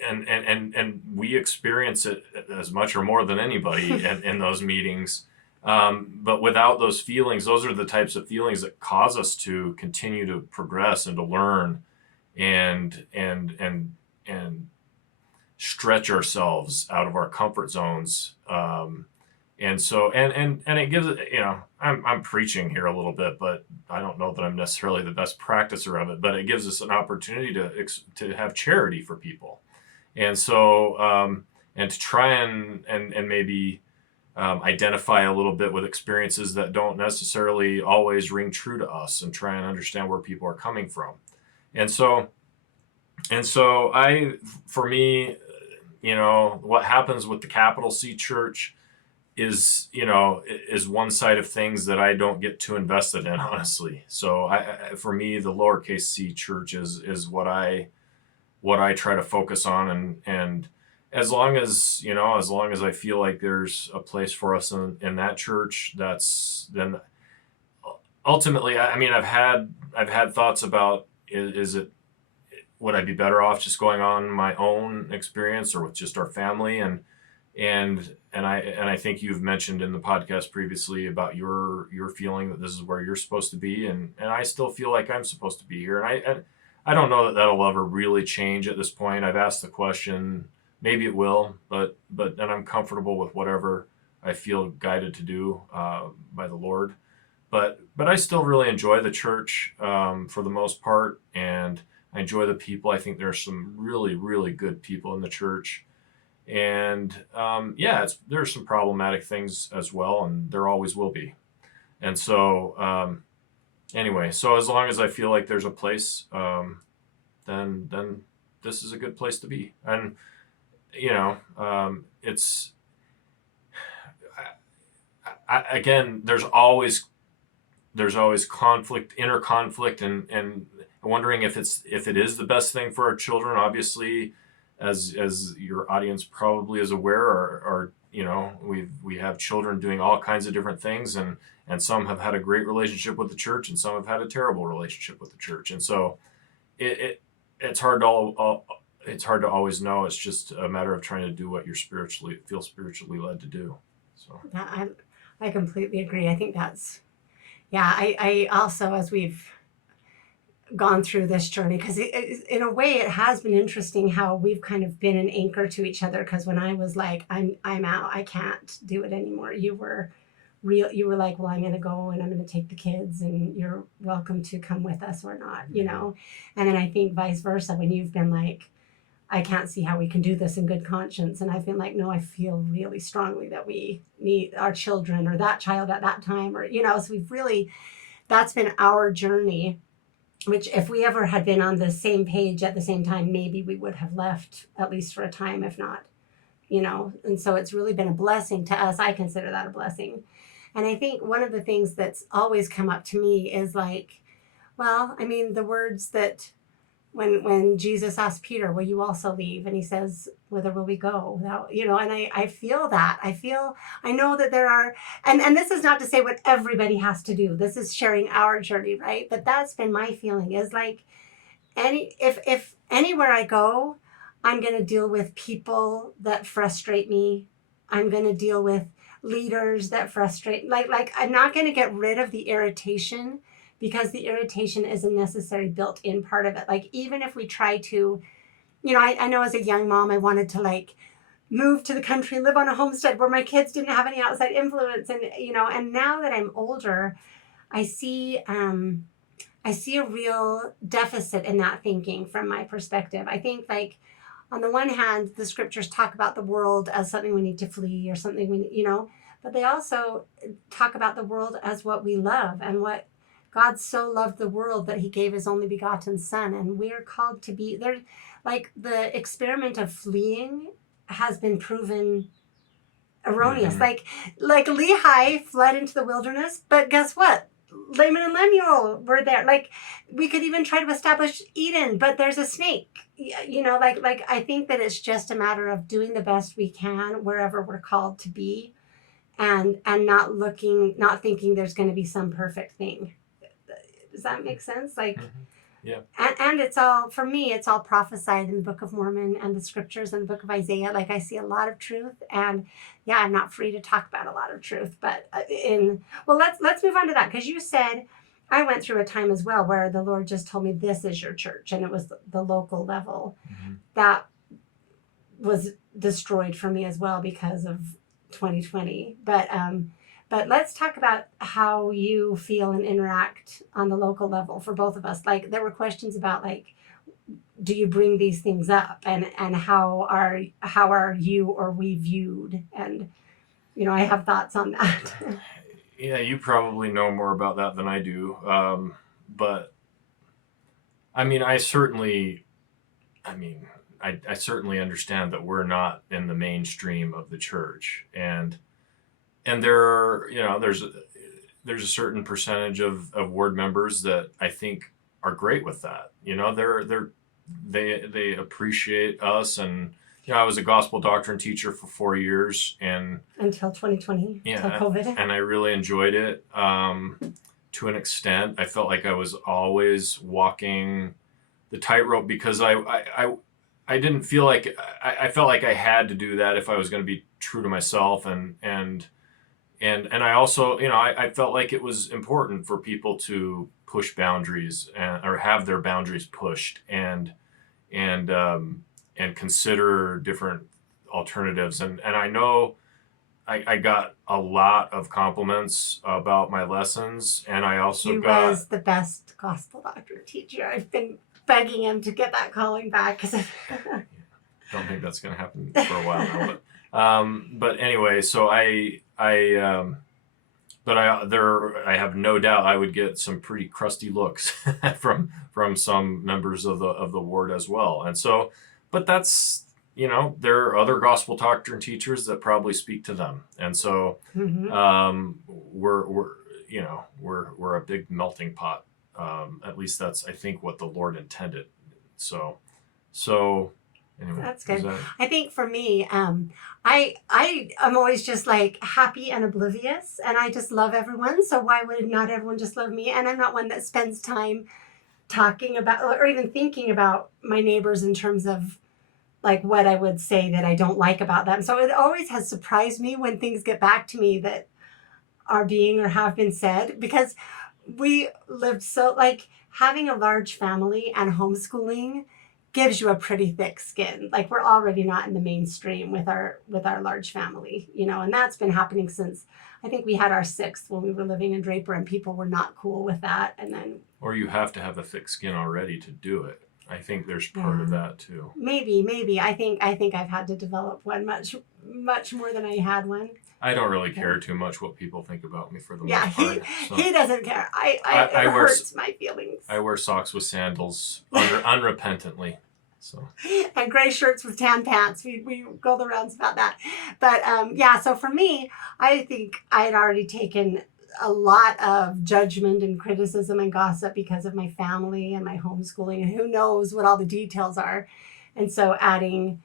and we experience it as much or more than anybody in those meetings. But without those feelings, those are the types of feelings that cause us to continue to progress and to learn and stretch ourselves out of our comfort zones. And so, and it gives it, I'm preaching here a little bit, but I don't know that I'm necessarily the best practicer of it, but it gives us an opportunity to have charity for people. And so, and to try and maybe identify a little bit with experiences that don't necessarily always ring true to us, and try and understand where people are coming from. And so for me, what happens with the capital C church is one side of things that I don't get too invested in, honestly. So for me, the lowercase c church is what I try to focus on, and as long as I feel like there's a place for us in that church, then ultimately, I mean, I've had thoughts about, would I be better off just going on my own experience or with just our family? And I think you've mentioned in the podcast previously about your feeling that this is where you're supposed to be, and I still feel like I'm supposed to be here, and I don't know that that'll ever really change at this point. I've asked the question, maybe it will, but then I'm comfortable with whatever I feel guided to do by the Lord. But I still really enjoy the church for the most part, and I enjoy the people. I think there's some really, really good people in the church. And there's some problematic things as well, and there always will be. And so anyway, so as long as I feel like there's a place, then this is a good place to be. And it's again, there's always conflict, inner conflict, and wondering if it is the best thing for our children. Obviously, as your audience probably is aware, or we have children doing all kinds of different things, and some have had a great relationship with the church, and some have had a terrible relationship with the church. And so it's hard to always know. It's just a matter of trying to do what you feel spiritually led to do. So I completely agree. I think that's, I also, as we've gone through this journey, because in a way it has been interesting how we've kind of been an anchor to each other, because when I was like, I'm out, I can't do it anymore, you were like, well, I'm going to go and I'm going to take the kids and you're welcome to come with us or not, and then I think vice versa, when you've been like, I can't see how we can do this in good conscience, and I've been like, no, I feel really strongly that we need our children or that child at that time, or so we've really, that's been our journey, which if we ever had been on the same page at the same time, maybe we would have left, at least for a time, if not, and so it's really been a blessing to us. I consider that a blessing. And I think one of the things that's always come up to me is like, well, I mean, the words that when Jesus asked Peter, will you also leave? And he says, whither will we go? Without, and I feel that. I know that there are, and this is not to say what everybody has to do. This is sharing our journey, right? But that's been my feeling, is like, if anywhere I go, I'm going to deal with people that frustrate me. I'm going to deal with leaders that frustrate, like I'm not going to get rid of the irritation, because the irritation is a necessary built-in part of it. Like, even if we try to, I know as a young mom, I wanted to like move to the country, live on a homestead where my kids didn't have any outside influence. And, and now that I'm older, I see a real deficit in that thinking from my perspective. I think, like, on the one hand, the scriptures talk about the world as something we need to flee, or something we, but they also talk about the world as what we love, and what God so loved the world that he gave his only begotten son. And we're called to be there. Like, the experiment of fleeing has been proven erroneous. Mm-hmm. Like Lehi fled into the wilderness, but guess what? Laman and Lemuel were there. Like, we could even try to establish Eden, but there's a snake. Like I think that it's just a matter of doing the best we can wherever we're called to be, and not thinking there's going to be some perfect thing. Does that make sense? Like, Yeah. and it's all, for me, it's all prophesied in the Book of Mormon and the scriptures and the Book of Isaiah. Like, I see a lot of truth, and yeah, I'm not free to talk about a lot of truth, but let's move on to that, because you said, I went through a time as well where the Lord just told me, this is your church, and it was the local level. That was destroyed for me as well because of 2020. But let's talk about how you feel and interact on the local level for both of us. Like, there were questions about, like, do you bring these things up, and how are you or we viewed? And, I have thoughts on that. Yeah, you probably know more about that than I do. But I mean, I certainly understand that we're not in the mainstream of the church, and there are, there's a certain percentage of ward members that I think are great with that. They appreciate us, and I was a gospel doctrine teacher for 4 years, and until 2020, until COVID, and I really enjoyed it. To an extent, I felt like I was always walking the tightrope, because I didn't feel like I felt like I had to do that if I was going to be true to myself, and I also, I felt like it was important for people to push boundaries, or have their boundaries pushed, and consider different alternatives. And I know I got a lot of compliments about my lessons, and I also was the best gospel doctrine teacher. I've been begging him to get that calling back. Don't think that's going to happen for a while now, but anyway, so I have no doubt I would get some pretty crusty looks from some members of the ward as well. And so, but that's, there are other gospel doctrine teachers that probably speak to them. And so, we're a big melting pot. At least that's, I think, what the Lord intended. So anyway, that's good. I think for me, I am always just like happy and oblivious, and I just love everyone. So why would not everyone just love me? And I'm not one that spends time talking about or even thinking about my neighbors in terms of like what I would say that I don't like about them. So it always has surprised me when things get back to me that are being or have been said, because we lived so, like, having a large family and homeschooling gives you a pretty thick skin. Like, we're already not in the mainstream with our large family, and that's been happening since I think we had our 6th when we were living in Draper, and people were not cool with that. And then, or you have to have a thick skin already to do it. I think there's part of that too. Maybe. I think I've had to develop one much more than I had one. I don't really care too much what people think about me for the most part. He doesn't care. It hurts my feelings. I wear socks with sandals unrepentantly. So. And gray shirts with tan pants. We go the rounds about that. But so for me, I think I had already taken a lot of judgment and criticism and gossip because of my family and my homeschooling, and who knows what all the details are. And so adding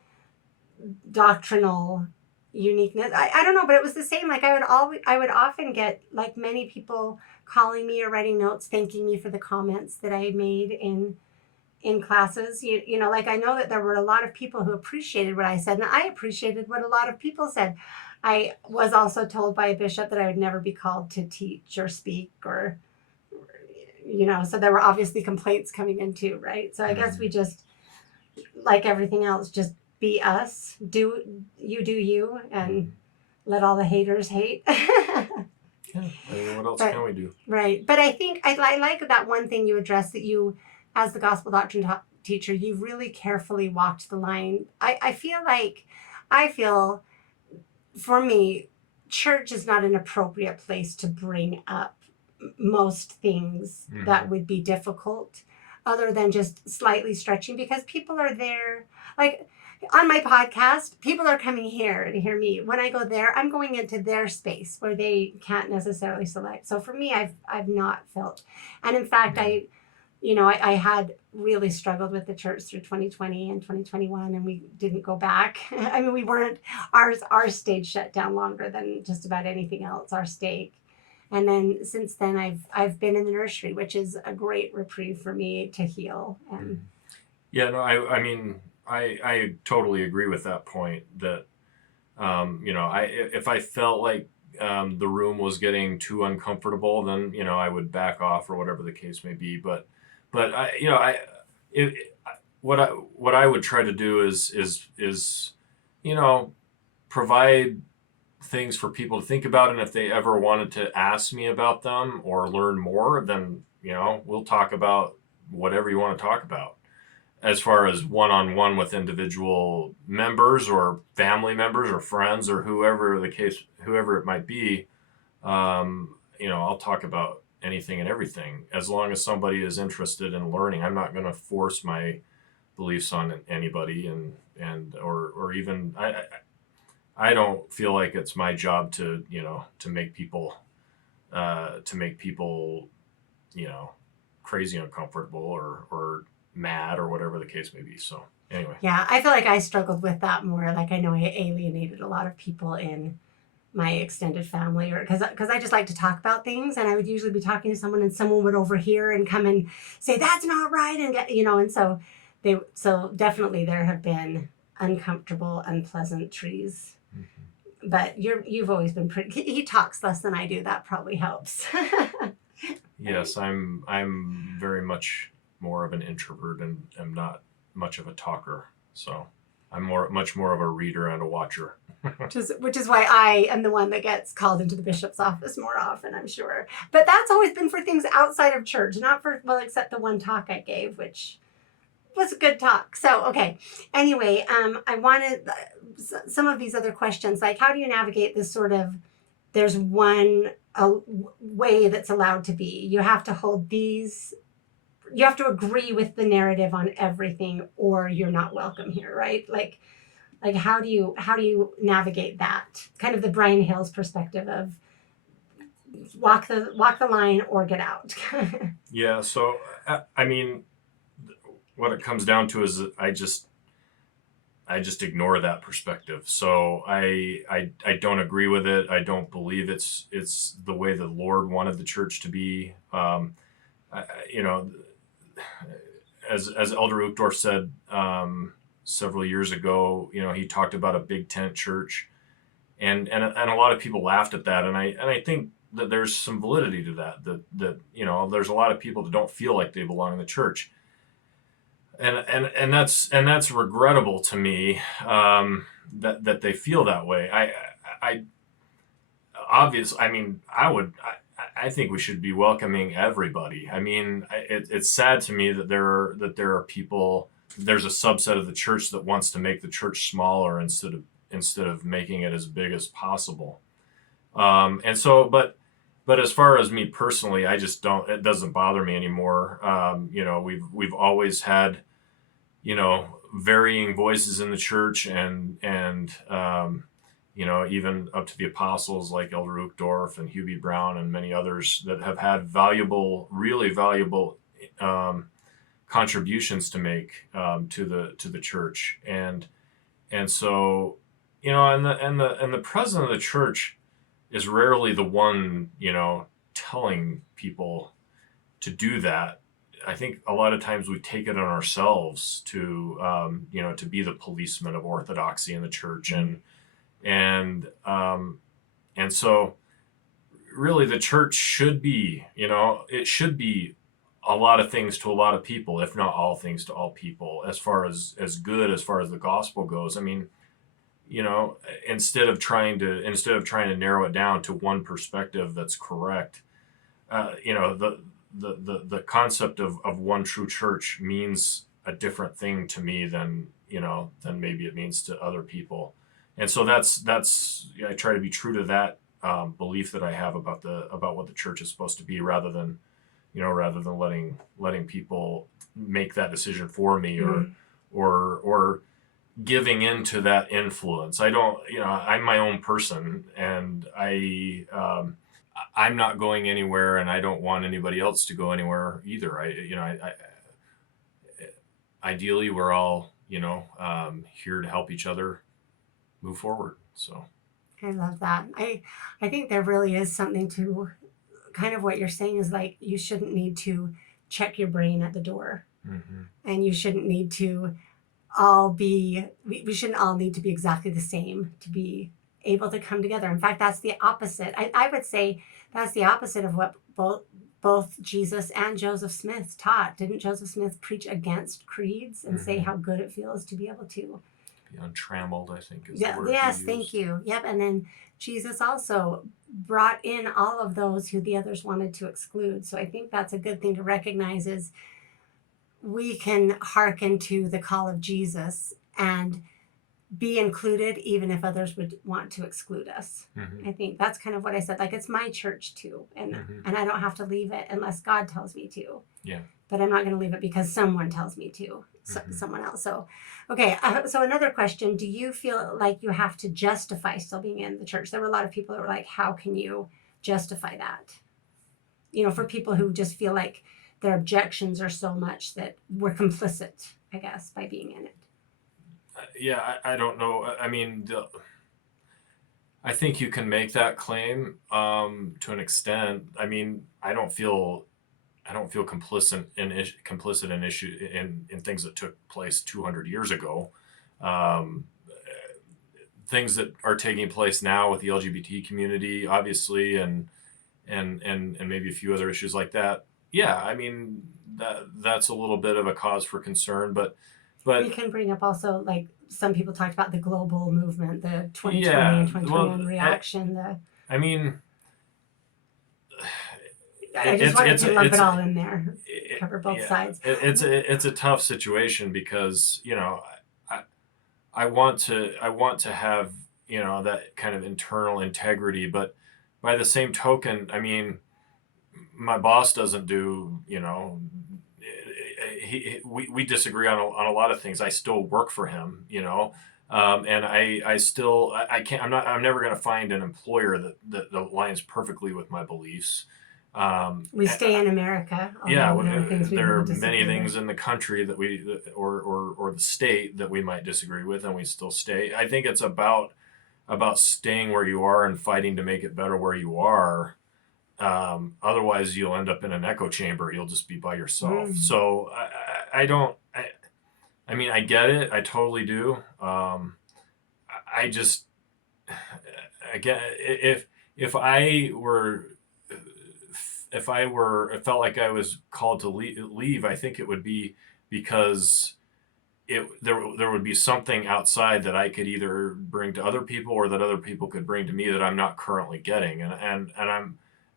doctrinal uniqueness, I don't know, but it was the same. Like, I would often get, like, many people calling me or writing notes thanking me for the comments that I made in classes. Like, I know that there were a lot of people who appreciated what I said, and I appreciated what a lot of people said. I was also told by a bishop that I would never be called to teach or speak, or, so there were obviously complaints coming in too, right? So I guess we just, like everything else, just be us, do you, and let all the haters hate. Yeah, I mean, what else can we do? Right. But I think I like that one thing you addressed, that you, as the gospel doctrine teacher, you really carefully walked the line. I feel for me, church is not an appropriate place to bring up most things that would be difficult, other than just slightly stretching, because people are there. Like, on my podcast, people are coming here to hear me. When I go there, I'm going into their space where they can't necessarily select. So for me, I've not felt, and in fact, I had really struggled with the church through 2020 and 2021, and we didn't go back. I mean, we weren't, our stage shut down longer than just about anything else, our stake. And then since then, I've been in the nursery, which is a great reprieve for me to heal. And Yeah, no, I mean, I totally agree with that point that, if I felt like the room was getting too uncomfortable, then, I would back off or whatever the case may be. But it, what I would try to do is, provide things for people to think about. And if they ever wanted to ask me about them or learn more, then, we'll talk about whatever you want to talk about. As far as one-on-one with individual members or family members or friends or whoever it might be, I'll talk about anything and everything as long as somebody is interested in learning. I'm not going to force my beliefs on anybody, or even I don't feel like it's my job to make people crazy uncomfortable or mad or whatever the case may be. So anyway. yeah, I feel like I struggled with that more. Like I know I alienated a lot of people in my extended family, or because I just like to talk about things, and I would usually be talking to someone and someone would overhear and come and say that's not right, and get and so definitely there have been uncomfortable, unpleasant trees. Mm-hmm. But you've always been pretty. He talks less than I do. That probably helps. Yes, I'm very much more of an introvert and am not much of a talker. So I'm much more of a reader and a watcher. which is why I am the one that gets called into the bishop's office more often, I'm sure. But that's always been for things outside of church, not for, well, except the one talk I gave, which was a good talk. So, okay. Anyway, I wanted some of these other questions, like how do you navigate this sort of, there's one way that's allowed to be. You have to hold these, you have to agree with the narrative on everything or you're not welcome here, right? Like how do you navigate that? Kind of the Brian Hill's perspective of walk the line or get out. Yeah. So I mean, what it comes down to is I just ignore that perspective. So I don't agree with it. I don't believe it's the way the Lord wanted the church to be. As Elder Uchtdorf said several years ago, he talked about a big tent church, and a lot of people laughed at that, and I think that there's some validity to that. That there's a lot of people that don't feel like they belong in the church. And that's regrettable to me, that they feel that way. I think we should be welcoming everybody. I mean, it's sad to me that there are people. There's a subset of the church that wants to make the church smaller instead of making it as big as possible. And so, but as far as me personally, I just don't. It doesn't bother me anymore. We've always had, varying voices in the church, and even up to the apostles like Elder Uchtdorf and Hubie Brown and many others that have had really valuable contributions to make to the church, and so and the president of the church is rarely the one telling people to do that. I think a lot of times we take it on ourselves to to be the policeman of orthodoxy in the church, and so really the church should be it should be a lot of things to a lot of people, if not all things to all people, as far as the gospel goes. I mean, instead of trying to narrow it down to one perspective that's correct, the concept of one true church means a different thing to me than maybe it means to other people. And so that's I try to be true to that belief that I have about what the church is supposed to be, rather than letting people make that decision for me, or giving into that influence. I don't, I'm my own person, and I'm not going anywhere, and I don't want anybody else to go anywhere either. Ideally we're all, here to help each other move forward. So I love that. I think there really is something to kind of what you're saying is like, you shouldn't need to check your brain at the door. And you shouldn't need to we shouldn't all need to be exactly the same to be able to come together. In fact, that's the opposite. I would say that's the opposite of what both Jesus and Joseph Smith taught. Didn't Joseph Smith preach against creeds and say how good it feels to be able to be untrammeled, I think is the word. Yes, thank you. Yep. And then Jesus also brought in all of those who the others wanted to exclude. So I think that's a good thing to recognize, is we can hearken to the call of Jesus and be included even if others would want to exclude us. I think that's kind of what I said. Like, it's my church too, and I don't have to leave it unless God tells me to. Yeah. But I'm not going to leave it because someone tells me to, someone else. So, okay. So another question: do you feel like you have to justify still being in the church? There were a lot of people that were like, "How can you justify that?" For people who just feel like their objections are so much that we're complicit, I guess, by being in it. Yeah, I don't know. I mean, I think you can make that claim to an extent. I mean, I don't feel complicit in things that took place 200 years ago. Things that are taking place now with the LGBT community, obviously, and maybe a few other issues like that. Yeah, I mean, that's a little bit of a cause for concern, but we can bring up also, like, some people talked about the global movement, the 2020 and 2021 reaction. I mean, I just wanted to lump it all in there, cover both sides. It's a tough situation because I want to have that kind of internal integrity, but by the same token, I mean, my boss doesn't do, we disagree on a lot of things. I still work for him, and I'm never going to find an employer that aligns perfectly with my beliefs. We stay in America. Yeah, there are many things in the country that or the state that we might disagree with, and we still stay. I think it's about staying where you are and fighting to make it better where you are. Otherwise you'll end up in an echo chamber. You'll just be by yourself. So I mean, I get it. I totally do. I felt like I was called to leave, I think it would be because there would be something outside that I could either bring to other people or that other people could bring to me that I'm not currently getting. And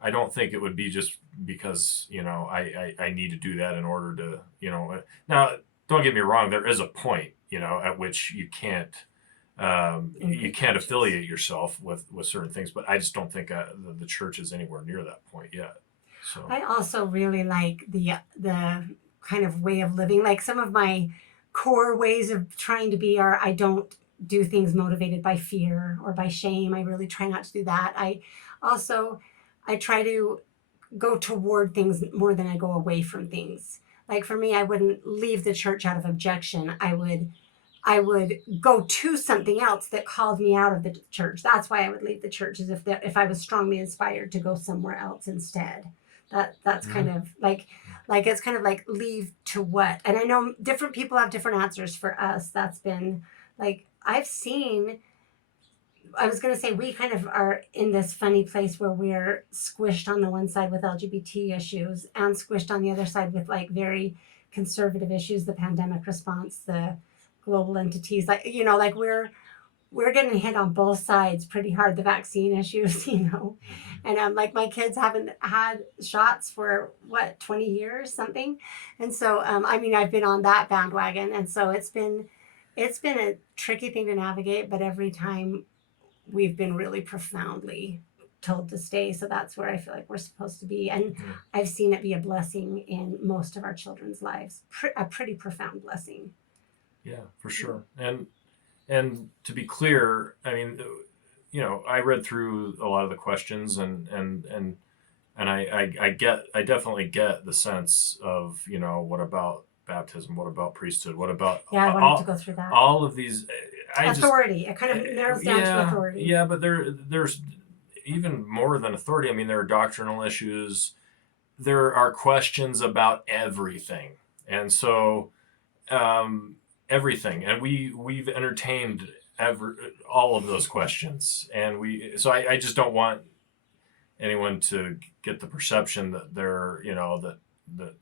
I don't think it would be just because, I need to do that in order to, now don't get me wrong. There is a point, at which you can't affiliate yourself with certain things, but I just don't think the church is anywhere near that point yet. So I also really like the kind of way of living, like some of my core ways of trying to be are, I don't do things motivated by fear or by shame. I really try not to do that. I try to go toward things more than I go away from things. Like for me, I wouldn't leave the church out of objection. I would go to something else that called me out of the church. That's why I would leave the church, is if I was strongly inspired to go somewhere else instead. That's kind of like it's kind of like leave to what? And I know different people have different answers. For us, that's been like, I was going to say, we kind of are in this funny place where we're squished on the one side with LGBT issues and squished on the other side with like very conservative issues, the pandemic response, the global entities, like, like we're getting hit on both sides pretty hard, the vaccine issues, and like my kids haven't had shots for 20 years, something. And so, I mean, I've been on that bandwagon. And so it's been a tricky thing to navigate, but every time we've been really profoundly told to stay. So that's where I feel like we're supposed to be. And I've seen it be a blessing in most of our children's lives, a pretty profound blessing. Yeah, for sure. And to be clear, I mean, I read through a lot of the questions and I definitely get the sense of, what about baptism? What about priesthood? What about I wanted to go through that. All of these authority. It kind of narrows down to authority. Yeah, but there's even more than authority. I mean, there are doctrinal issues. There are questions about everything. And so, everything. And we've entertained all of those questions. And I just don't want anyone to get the perception that that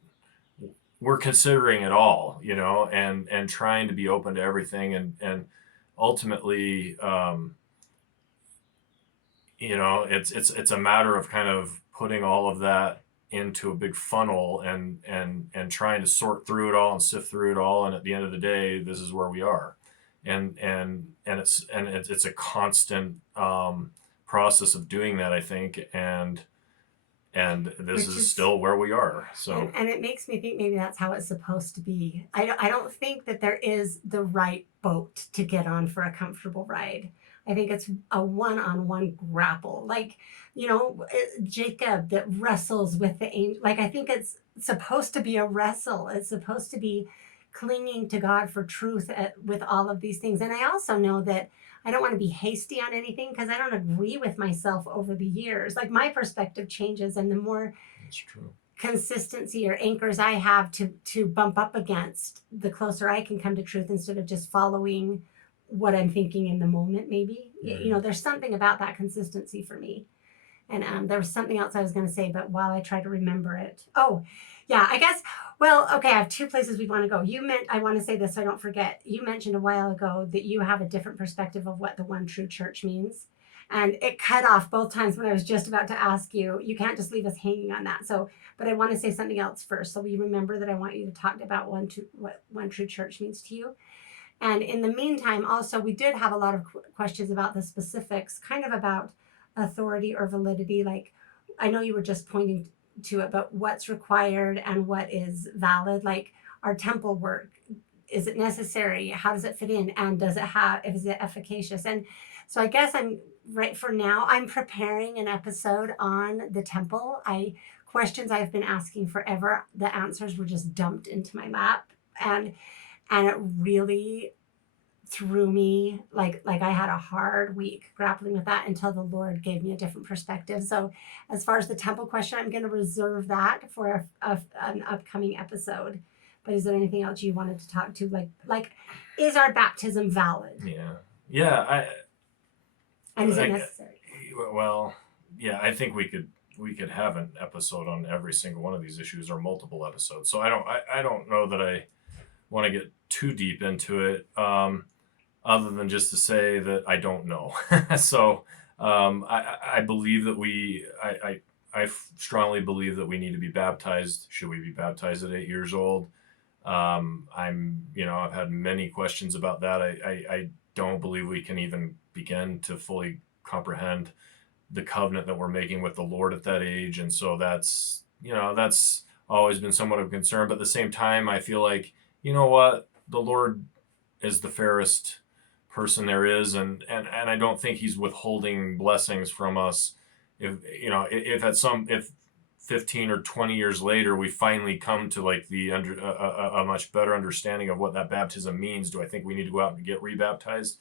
we're considering it all, and trying to be open to everything. And ultimately, it's a matter of kind of putting all of that into a big funnel and trying to sort through it all and sift through it all. And at the end of the day, this is where we are. And it's a constant process of doing that, I think. And this is still where we are. So, and it makes me think maybe that's how it's supposed to be. I don't think that there is the right boat to get on for a comfortable ride. I think it's a one-on-one grapple, like, Jacob that wrestles with the angel. Like, I think it's supposed to be a wrestle. It's supposed to be clinging to God for truth with all of these things. And I also know that I don't want to be hasty on anything because I don't agree with myself over the years. Like, my perspective changes, and the more that's true. Consistency or anchors I have to bump up against, the closer I can come to truth instead of just following what I'm thinking in the moment. Maybe, there's something about that consistency for me. And there was something else I was going to say, but while I try to remember it. Oh, yeah, I guess. Well, okay, I have two places we want to go. I want to say this so I don't forget. You mentioned a while ago that you have a different perspective of what the one true church means. And it cut off both times when I was just about to ask you. You can't just leave us hanging on that. So, but I want to say something else first. So we remember that I want you to talk about what one true church means to you. And in the meantime, also, we did have a lot of questions about the specifics, kind of about authority or validity. Like, I know you were just pointing to it, but what's required and what is valid, like our temple work. Is it necessary? How does it fit in? And is it efficacious? And so I guess for now, I'm preparing an episode on the temple. Questions I've been asking forever, the answers were just dumped into my lap. And it really threw me, like I had a hard week grappling with that until the Lord gave me a different perspective. So as far as the temple question, I'm going to reserve that for an upcoming episode. But is there anything else you wanted to talk to? Like is our baptism valid? Yeah. And is it necessary? Well, yeah, I think we could have an episode on every single one of these issues, or multiple episodes. So I don't know that I want to get too deep into it, other than just to say that I don't know. So I believe that I strongly believe that we need to be baptized. Should we be baptized at 8 years old? I've had many questions about that. I don't believe we can even begin to fully comprehend the covenant that we're making with the Lord at that age. And so that's always been somewhat of a concern. But at the same time, I feel like, you know what, the Lord is the fairest person there is. And I don't think he's withholding blessings from us. If 15 or 20 years later, we finally come to like a much better understanding of what that baptism means, do I think we need to go out and get rebaptized?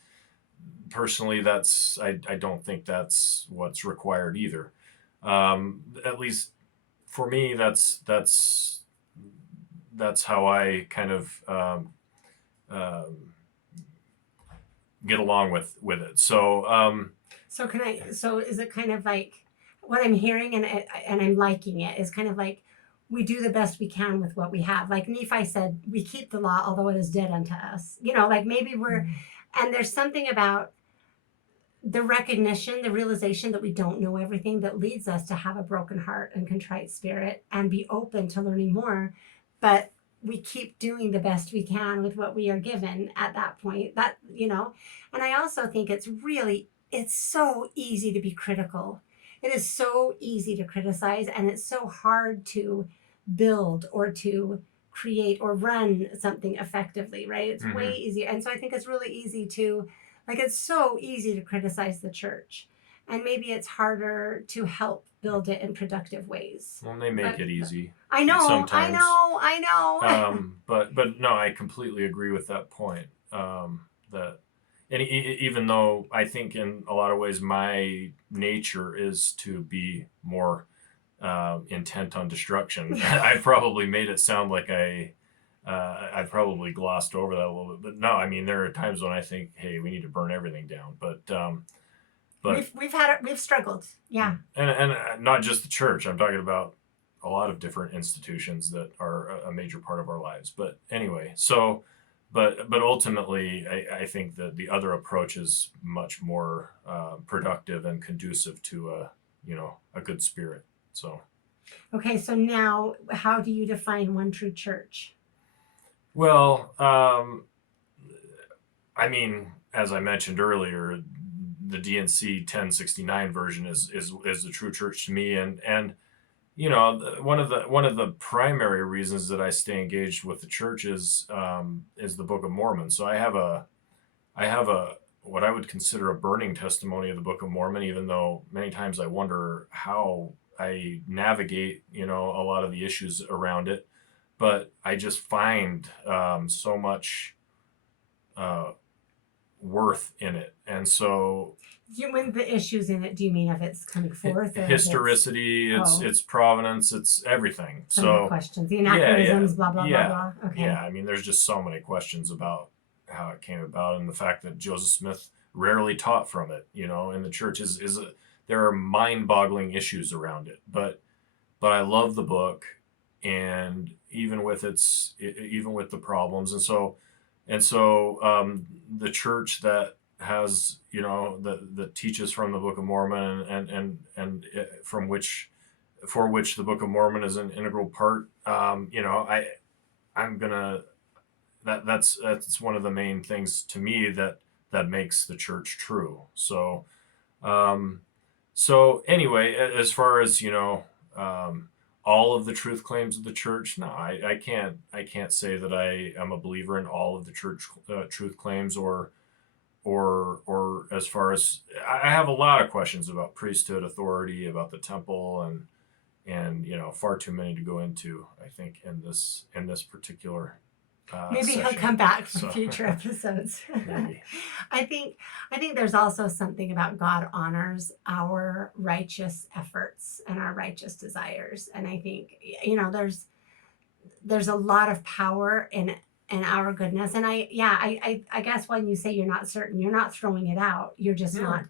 Personally, I don't think that's what's required either. At least for me, that's how I kind of get along with it. So so is it kind of like what I'm hearing and I'm liking it is kind of like we do the best we can with what we have. Like Nephi said, we keep the law, although it is dead unto us. Like maybe and there's something about the recognition, the realization that we don't know everything that leads us to have a broken heart and contrite spirit and be open to learning more. But we keep doing the best we can with what we are given at that point. And I also think it's so easy to be critical. It is so easy to criticize, and it's so hard to build or to create or run something effectively, right? It's way easier. And so I think it's really easy it's so easy to criticize the church. And maybe it's harder to help build it in productive ways. Well, they make it easy. I know, sometimes. I know. But no, I completely agree with that point. That even though I think in a lot of ways my nature is to be more intent on destruction, I probably made it sound like I probably glossed over that a little bit. But no, I mean, there are times when I think, hey, we need to burn everything down. But we've struggled. Yeah. And not just the church. I'm talking about a lot of different institutions that are a major part of our lives. But anyway, so but ultimately, I think that the other approach is much more productive and conducive to a good spirit. So. Okay, so now how do you define one true church? Well, I mean, as I mentioned earlier, the DNC 1069 version is the true church to me, and one of the primary reasons that I stay engaged with the church is the Book of Mormon. So I have a what I would consider a burning testimony of the Book of Mormon, even though many times I wonder how I navigate a lot of the issues around it, but I just find so much worth in it. And so When the issues in it, do you mean if it's coming forth? Or historicity, it's provenance, it's everything. Some of the questions, the anachronisms, blah, blah, blah, blah. Okay. Yeah, I mean, there's just so many questions about how it came about, and the fact that Joseph Smith rarely taught from it, in the church there are mind-boggling issues around it. But I love the book, and even with the problems, and so the church that has that teaches from the Book of Mormon and for which the Book of Mormon is an integral part. I'm gonna that's one of the main things to me that makes the church true. So anyway, as far as all of the truth claims of the church, no, I can't say that I am a believer in all of the church truth claims, or as far as I have a lot of questions about priesthood authority, about the temple, and far too many to go into, I think, in this particular maybe session. He'll come back for future episodes. Maybe. I think there's also something about God honors our righteous efforts and our righteous desires, and I think there's a lot of power in our goodness. And I guess when you say you're not certain, you're not throwing it out. You're just not.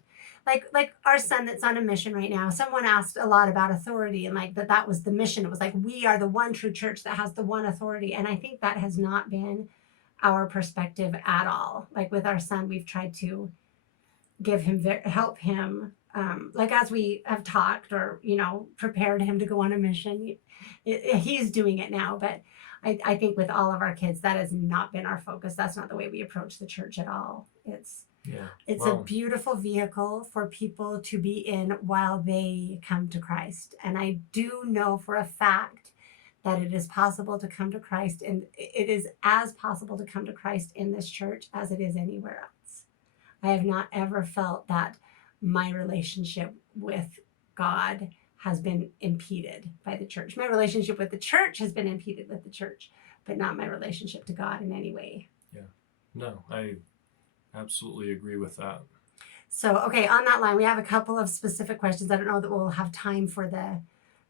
Like our son that's on a mission right now, someone asked a lot about authority, and like that was the mission. It was like, we are the one true church that has the one authority. And I think that has not been our perspective at all. Like with our son, we've tried to help him, like as we have talked or, prepared him to go on a mission. He's doing it now, but I think with all of our kids, that has not been our focus. That's not the way we approach the church at all. It's a beautiful vehicle for people to be in while they come to Christ. And I do know for a fact that it is possible to come to Christ, and it is as possible to come to Christ in this church as it is anywhere else. I have not ever felt that my relationship with God has been impeded by the church. My relationship with the church has been impeded with the church, but not my relationship to God in any way. Yeah. No, I absolutely agree with that. So, okay, on that line, we have a couple of specific questions. I don't know that we'll have time for the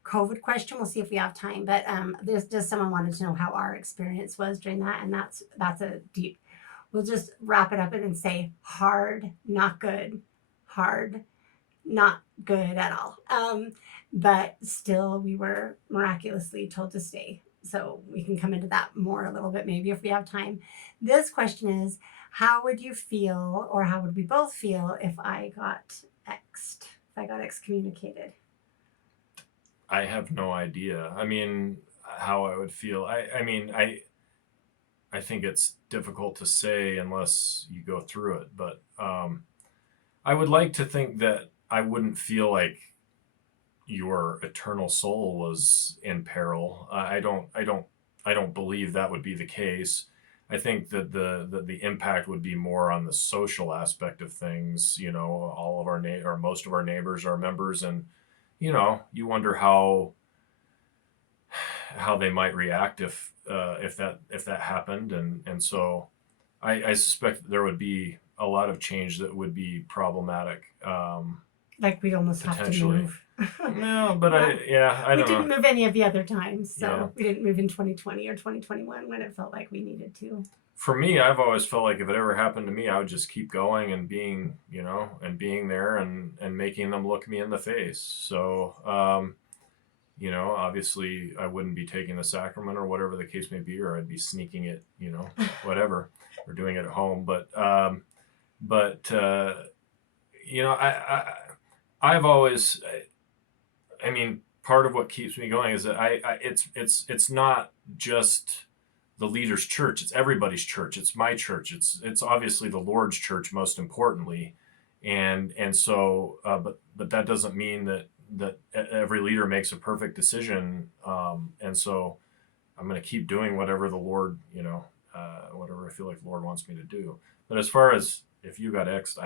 COVID question. We'll see if we have time. But there's just someone wanted to know how our experience was during that, and that's a deep. We'll just wrap it up and say hard, not good, hard, not good at all. But still, we were miraculously told to stay. So we can come into that more a little bit, maybe if we have time. This question is, how would you feel, or how would we both feel if I got excommunicated? I have no idea. I mean, how I would feel. I think it's difficult to say unless you go through it. But I would like to think that I wouldn't feel like your eternal soul was in peril. I don't believe that would be the case. I think that the impact would be more on the social aspect of things. All of our or most of our neighbors are members, and you wonder how they might react if that happened, and so I suspect there would be a lot of change that would be problematic. Like we'd almost have to Potentially. move. No, but I We don't didn't know. move any of the other times, so Yeah. we didn't move in 2020 or 2021 when it felt like we needed to. For me, I've always felt like if it ever happened to me, I would just keep going and being, and being there and making them look me in the face. So, obviously I wouldn't be taking the sacrament or whatever the case may be, or I'd be sneaking it, whatever, or doing it at home. But I've always, I mean, part of what keeps me going is that it's not just the leader's church. It's everybody's church. It's my church. It's obviously the Lord's church, most importantly. And so, but that doesn't mean that every leader makes a perfect decision. And so I'm going to keep doing whatever the Lord, whatever I feel like the Lord wants me to do. But as far as if you got X'd,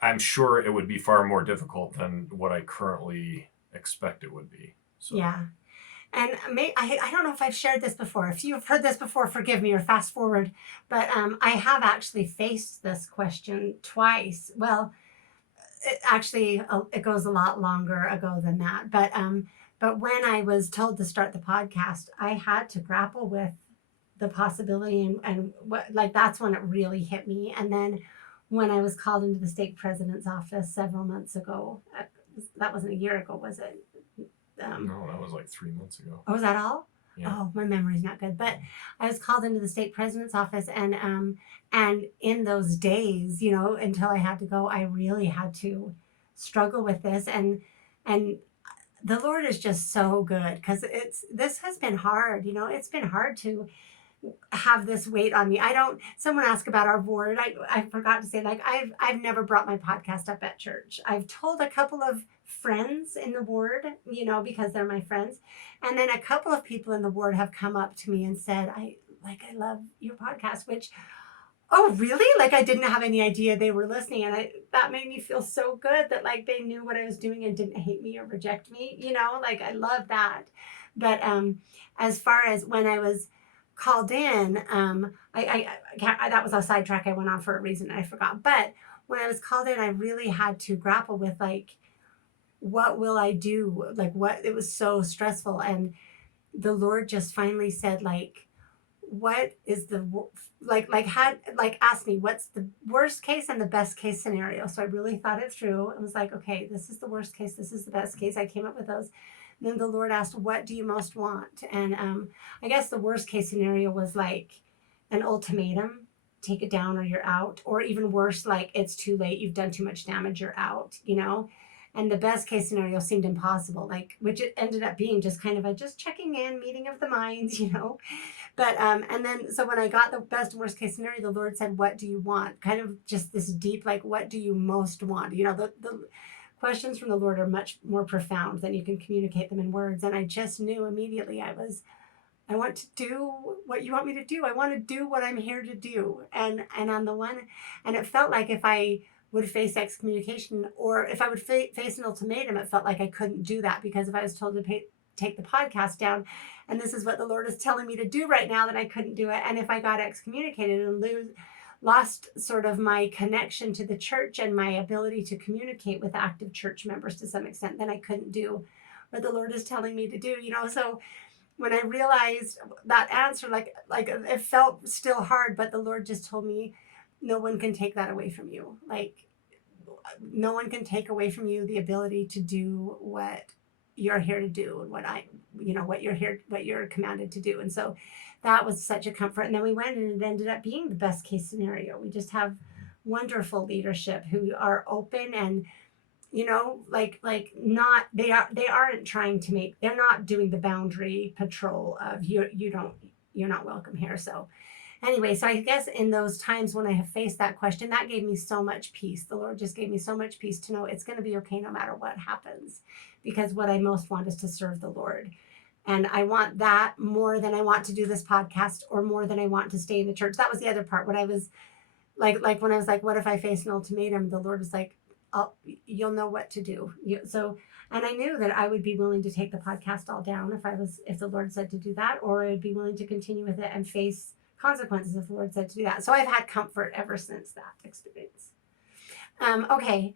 I'm sure it would be far more difficult than what I currently expect it would be. So. Yeah. And I don't know if I've shared this before. If you've heard this before, forgive me or fast forward. But I have actually faced this question twice. Well, it goes a lot longer ago than that. But when I was told to start the podcast, I had to grapple with the possibility and what, like, that's when it really hit me. And then when I was called into the stake president's office several months ago, that wasn't a year ago, was it? No, that was like 3 months ago. Oh, was that all? Yeah. Oh, my memory's not good. But I was called into the stake president's office, and in those days, until I had to go, I really had to struggle with this, and the Lord is just so good, because this has been hard. It's been hard to have this weight on me. Someone asked about our board. I forgot to say, like, I've never brought my podcast up at church. I've told a couple of friends in the board, because they're my friends. And then a couple of people in the board have come up to me and said, I love your podcast, which, oh, really? Like, I didn't have any idea they were listening. And that made me feel so good that, like, they knew what I was doing and didn't hate me or reject me, like, I love that. But as far as when I was called in, that was a sidetrack I went on for a reason and I forgot. But when I was called in, I really had to grapple with, like, what will I do? Like, it was so stressful. And the Lord just finally said, like, what is asked me, what's the worst case and the best case scenario? So I really thought it through and was like, okay, this is the worst case. This is the best case. I came up with those. And then the Lord asked, what do you most want? And I guess the worst case scenario was like an ultimatum, take it down or you're out. Or even worse, like, it's too late. You've done too much damage. You're out, And the best case scenario seemed impossible, which it ended up being just kind of a just checking in, meeting of the minds, But, and then, so when I got the best and worst case scenario, the Lord said, what do you want? Kind of just this deep, like, what do you most want? The questions from the Lord are much more profound than you can communicate them in words. And I just knew immediately I want to do what you want me to do. I want to do what I'm here to do. And on the one, and it felt like if I would face excommunication or if I would face an ultimatum, it felt like I couldn't do that, because if I was told to take the podcast down, and this is what the Lord is telling me to do right now, then I couldn't do it. And if I got excommunicated and lost sort of my connection to the church and my ability to communicate with active church members to some extent, then I couldn't do what the Lord is telling me to do, So when I realized that answer, like it felt still hard, but the Lord just told me, no one can take that away from you. Like, no one can take away from you the ability to do what you're here to do and what you're commanded to do. And so that was such a comfort. And then we went, and it ended up being the best case scenario. We just have wonderful leadership who are open and, they're not doing the boundary patrol of you're not welcome here. So anyway, so I guess in those times when I have faced that question, that gave me so much peace. The Lord just gave me so much peace to know it's going to be okay no matter what happens, because what I most want is to serve the Lord. And I want that more than I want to do this podcast or more than I want to stay in the church. That was the other part. When I was like when I was like, what if I face an ultimatum? The Lord was like, you'll know what to do. And I knew that I would be willing to take the podcast all down if the Lord said to do that, or I'd be willing to continue with it and face consequences if the Lord said to do that. So I've had comfort ever since that experience. Okay.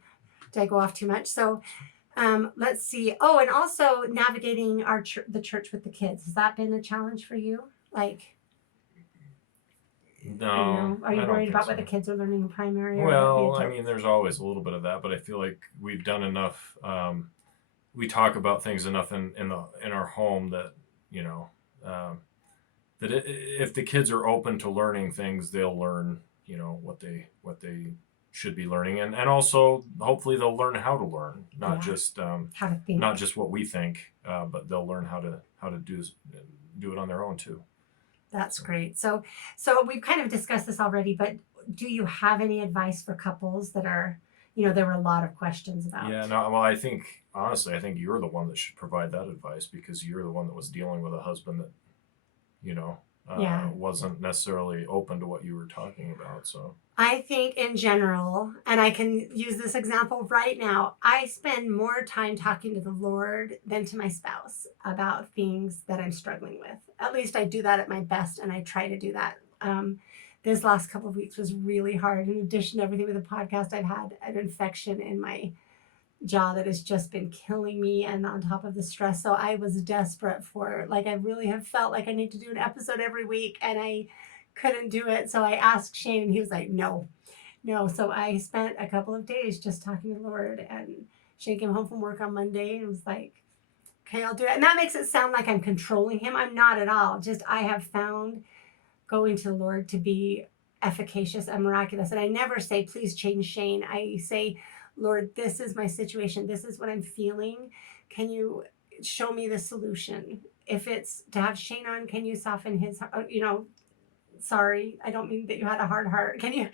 Did I go off too much? So let's see. Oh, and also navigating the church with the kids. Has that been a challenge for you? Like, No, are you I don't worried think about so. what the kids are learning in primary? Well, I mean, there's always a little bit of that, but I feel like we've done enough. We talk about things enough in our home that you know that if the kids are open to learning things, they'll learn what they should be learning, and also hopefully they'll learn how to learn, not just how to think, not just what we think, but they'll learn how to do it on their own too. That's great. So we've kind of discussed this already, but do you have any advice for couples that are, there were a lot of questions about? Yeah, no, well, honestly, I think you're the one that should provide that advice because you're the one that was dealing with a husband that, wasn't necessarily open to what you were talking about. So I think in general, and I can use this example right now, I spend more time talking to the Lord than to my spouse about things that I'm struggling with. At least I do that at my best, and I try to do that. This last couple of weeks was really hard. In addition to everything with the podcast, I've had an infection in my jaw that has just been killing me, and on top of the stress. So I was desperate for, I really have felt like I need to do an episode every week, and I couldn't do it. So I asked Shane, and he was like, no. So I spent a couple of days just talking to the Lord, and Shane came home from work on Monday and was like, okay, I'll do it. And that makes it sound like I'm controlling him. I'm not at all. Just I have found going to the Lord to be efficacious and miraculous. And I never say, please change Shane. I say, Lord, this is my situation. This is what I'm feeling. Can you show me the solution? If it's to have Shane on, can you soften his, sorry, I don't mean that you had a hard heart. Can you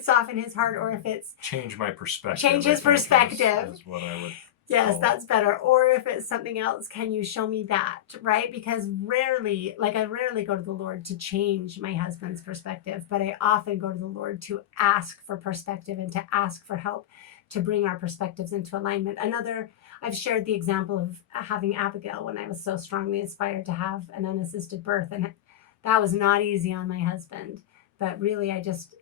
soften his heart? Or if it's change my perspective. Change his perspective. Is what I would. Yes, that's better. Or if it's something else, can you show me that? Right? Because I rarely go to the Lord to change my husband's perspective, but I often go to the Lord to ask for perspective and to ask for help to bring our perspectives into alignment. I've shared the example of having Abigail when I was so strongly inspired to have an unassisted birth. And that was not easy on my husband. But really, I just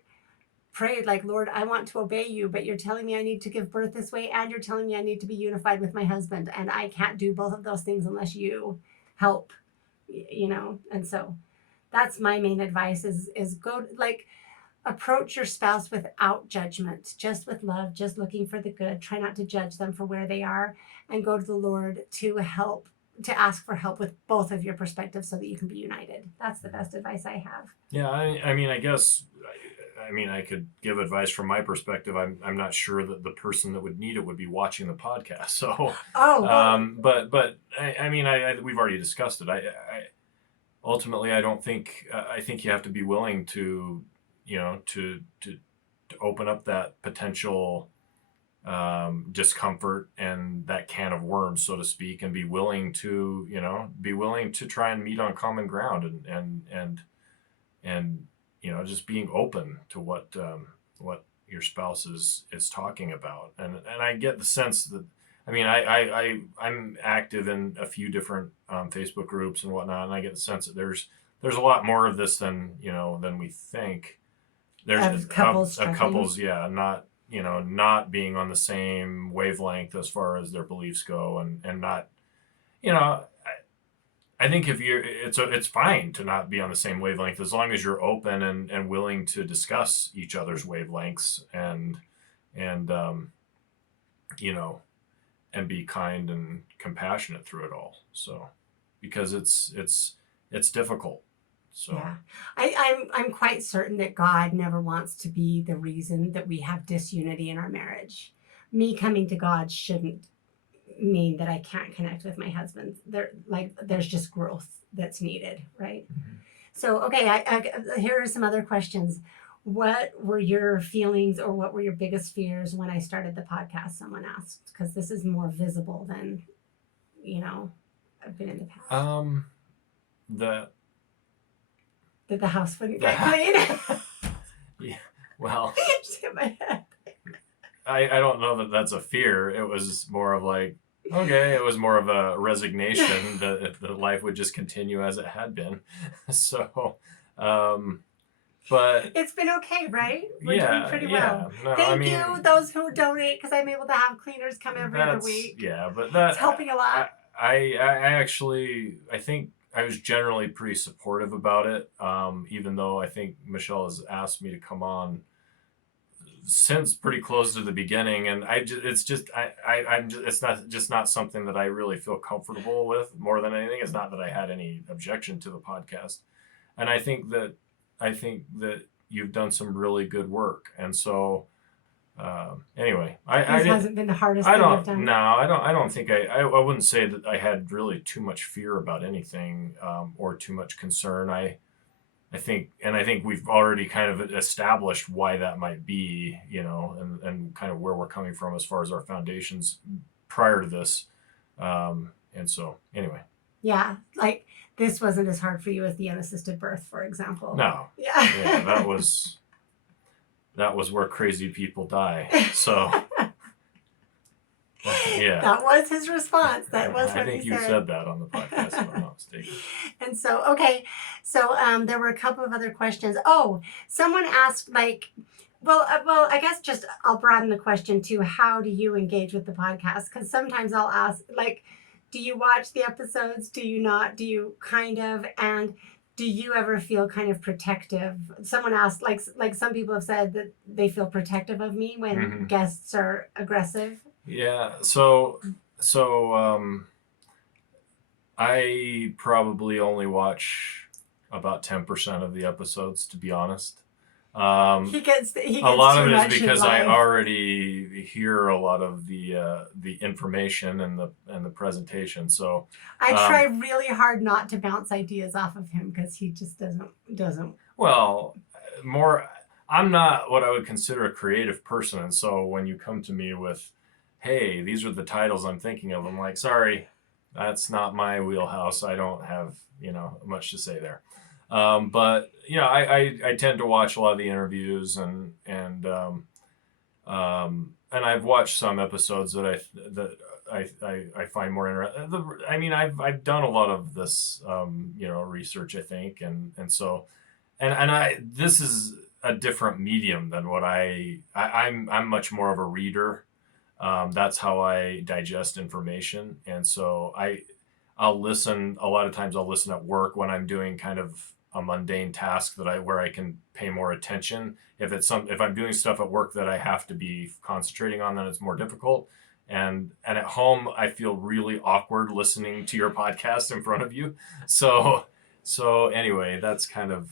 prayed Lord, I want to obey you, but you're telling me I need to give birth this way, and you're telling me I need to be unified with my husband. And I can't do both of those things unless you help, And so that's my main advice is go approach your spouse without judgment, just with love, just looking for the good. Try not to judge them for where they are, and go to the Lord to ask for help with both of your perspectives so that you can be united. That's the best advice I have. Yeah, I guess I could give advice from my perspective. I'm not sure that the person that would need it would be watching the podcast. So, but we've already discussed it. I ultimately I don't think I think you have to be willing to to open up that potential discomfort and that can of worms, so to speak, and be willing to try and meet on common ground and just being open to what your spouse is talking about. And I get the sense that I'm active in a few different Facebook groups and whatnot, and I get the sense that there's a lot more of this than we think. There's couples, not being on the same wavelength as far as their beliefs go, and not, I think it's fine to not be on the same wavelength as long as you're open and willing to discuss each other's wavelengths and be kind and compassionate through it all. So, because it's difficult. So yeah, I'm quite certain that God never wants to be the reason that we have disunity in our marriage. Me coming to God shouldn't mean that I can't connect with my husband. There's just growth that's needed, right? Mm-hmm. So, okay, here are some other questions. What were your feelings, or what were your biggest fears when I started the podcast? Someone asked, because this is more visible than I've been in the past. That the house wouldn't get clean. Yeah, well, just hit my head. I don't know that that's a fear. It was more of it was more of a resignation that life would just continue as it had been. So, But it's been okay, right? We're yeah, doing pretty yeah. well. No, Thank you, those who donate, because I'm able to have cleaners come every other week. Yeah, but that It's helping a lot. I actually I think I was generally pretty supportive about it. Even though I think Michelle has asked me to come on since pretty close to the beginning, and I'm just it's not something that I really feel comfortable with more than anything. It's not that I had any objection to the podcast, and I think that you've done some really good work, and so anyway, This hasn't been the hardest thing I've done. No, I don't think I wouldn't say that I had really too much fear about anything, or too much concern. I think we've already kind of established why that might be, and kind of where we're coming from as far as our foundations prior to this. And so anyway. Yeah, like this wasn't as hard for you as the unassisted birth, for example. No. Yeah. That was where crazy people die. So yeah. That was his response. That was what he said. I think you said that on the podcast, if I'm not mistaken. And so, okay. So there were a couple of other questions. Oh, someone asked, well, I guess just I'll broaden the question to how do you engage with the podcast? Because sometimes I'll ask, do you watch the episodes? Do you not? Do you kind of? And do you ever feel kind of protective? Someone asked, like some people have said that they feel protective of me when guests are aggressive. Yeah. So I probably only watch about 10% of the episodes, to be honest. He gets a lot of it is because I already hear a lot of the information and the presentation. So I try really hard not to bounce ideas off of him because he just doesn't. Well, I'm not what I would consider a creative person, and so when you come to me with, hey, these are the titles I'm thinking of, I'm like, sorry, that's not my wheelhouse. I don't have much to say there. But I tend to watch a lot of the interviews and I've watched some episodes that I find more interesting. I mean, I've done a lot of this research, I think, and so this is a different medium than what I'm much more of a reader. That's how I digest information, and so I'll listen. A lot of times I'll listen at work when I'm doing kind of a mundane task where I can pay more attention. If I'm doing stuff at work that I have to be concentrating on, then it's more difficult. And at home, I feel really awkward listening to your podcast in front of you. So anyway, that's kind of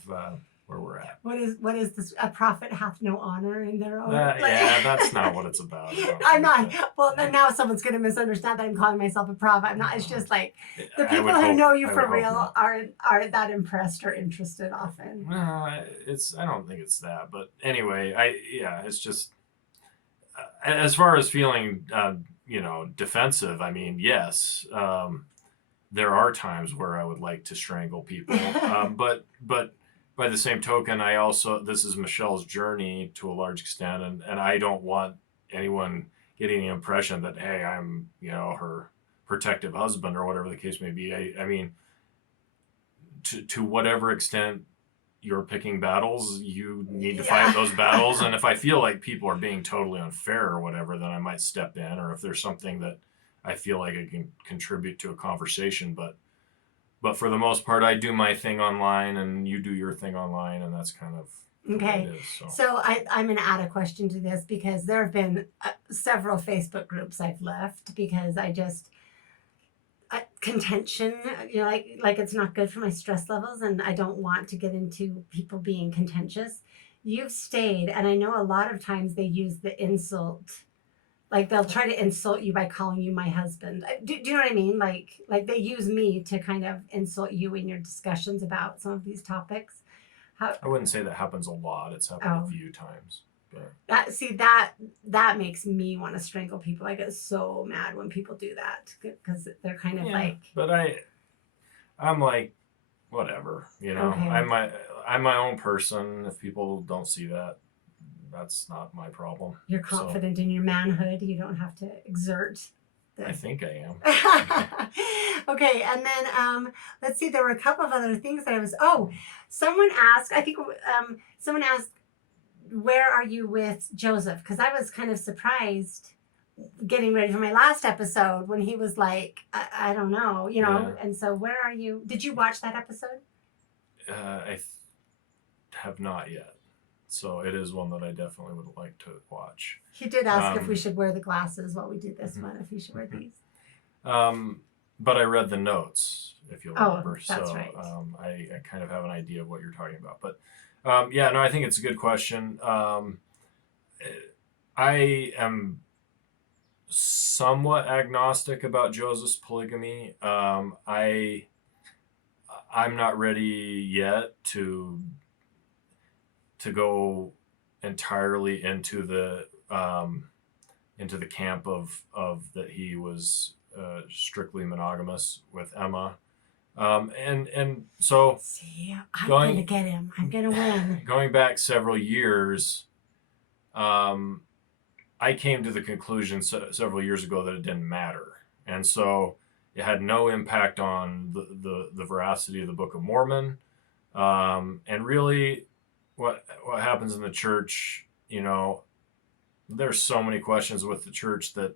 where we're at. What is this? A prophet hath no honor in their own. Yeah, that's not what it's about. I'm not. Well, then now someone's going to misunderstand that I'm calling myself a prophet. I'm not. It's just like the people who know you for real aren't that impressed or interested often. I don't think it's that. But anyway, it's just as far as feeling, defensive. I mean, yes, there are times where I would like to strangle people, but by the same token, this is Michelle's journey to a large extent, and I don't want anyone getting the impression that, hey, I'm, her protective husband or whatever the case may be. I mean, to whatever extent you're picking battles, you need to fight those battles. And if I feel like people are being totally unfair or whatever, then I might step in, or if there's something that I feel like I can contribute to a conversation, but for the most part, I do my thing online and you do your thing online, and that's kind of okay. What it is, so I'm going to add a question to this because there have been several Facebook groups I've left because I just contention, like it's not good for my stress levels, and I don't want to get into people being contentious. You've stayed, and I know a lot of times they use the insult. Like they'll try to insult you by calling you my husband. Do you know what I mean? Like they use me to kind of insult you in your discussions about some of these topics. I wouldn't say that happens a lot. It's happened a few times. But that makes me want to strangle people. I get so mad when people do that because they're kind of like. But I'm like, whatever. Okay. I'm my own person. If people don't see that, that's not my problem. You're confident in your manhood. You don't have to exert. I think I am. Okay, and then let's see. There were a couple of other things that I was. Oh, someone asked. I think someone asked, "Where are you with Joseph?" Because I was kind of surprised getting ready for my last episode when he was like, I don't know, you know. Yeah. And so, where are you? Did you watch that episode? I have not yet, so it is one that I definitely would like to watch. He did ask if we should wear the glasses while we do this Mm-hmm. one. If we should wear these. But I read the notes, if you'll remember. That's so right. I kind of have an idea of what you're talking about. But yeah, no, I think it's a good question. I am somewhat agnostic about Joseph's polygamy. I'm not ready yet to go entirely into the camp of that he was strictly monogamous with Emma. And so see, I'm going to get him. I'm going to win. Going back several years, I came to the conclusion several years ago that it didn't matter, and so it had no impact on the veracity of the Book of Mormon, and really, what happens in the church. You know, there's so many questions with the church that,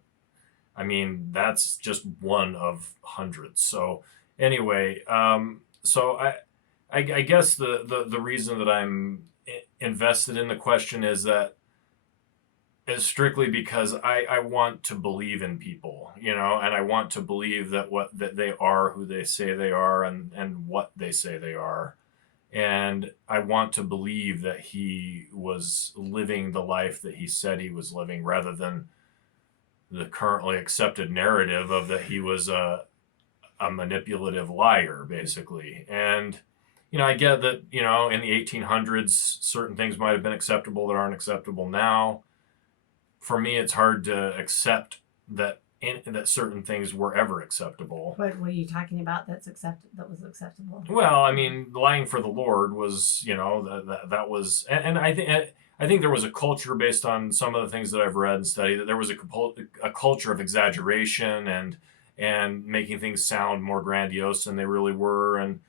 I mean, that's just one of hundreds. So anyway, so I guess the reason that I'm invested in the question is strictly because I want to believe in people, you know, and I want to believe that they are who they say they are, and what they say they are. And I want to believe that he was living the life that he said he was living, rather than the currently accepted narrative of that he was a manipulative liar, basically. And, you know, I get that, you know, in the 1800s, certain things might have been acceptable that aren't acceptable now. For me, it's hard to accept that that certain things were ever acceptable. What were you talking about that was acceptable? Well, I mean, lying for the Lord was, you know, that was, and I think there was a culture based on some of the things that I've read and studied, that there was a culture of exaggeration and making things sound more grandiose than they really were, and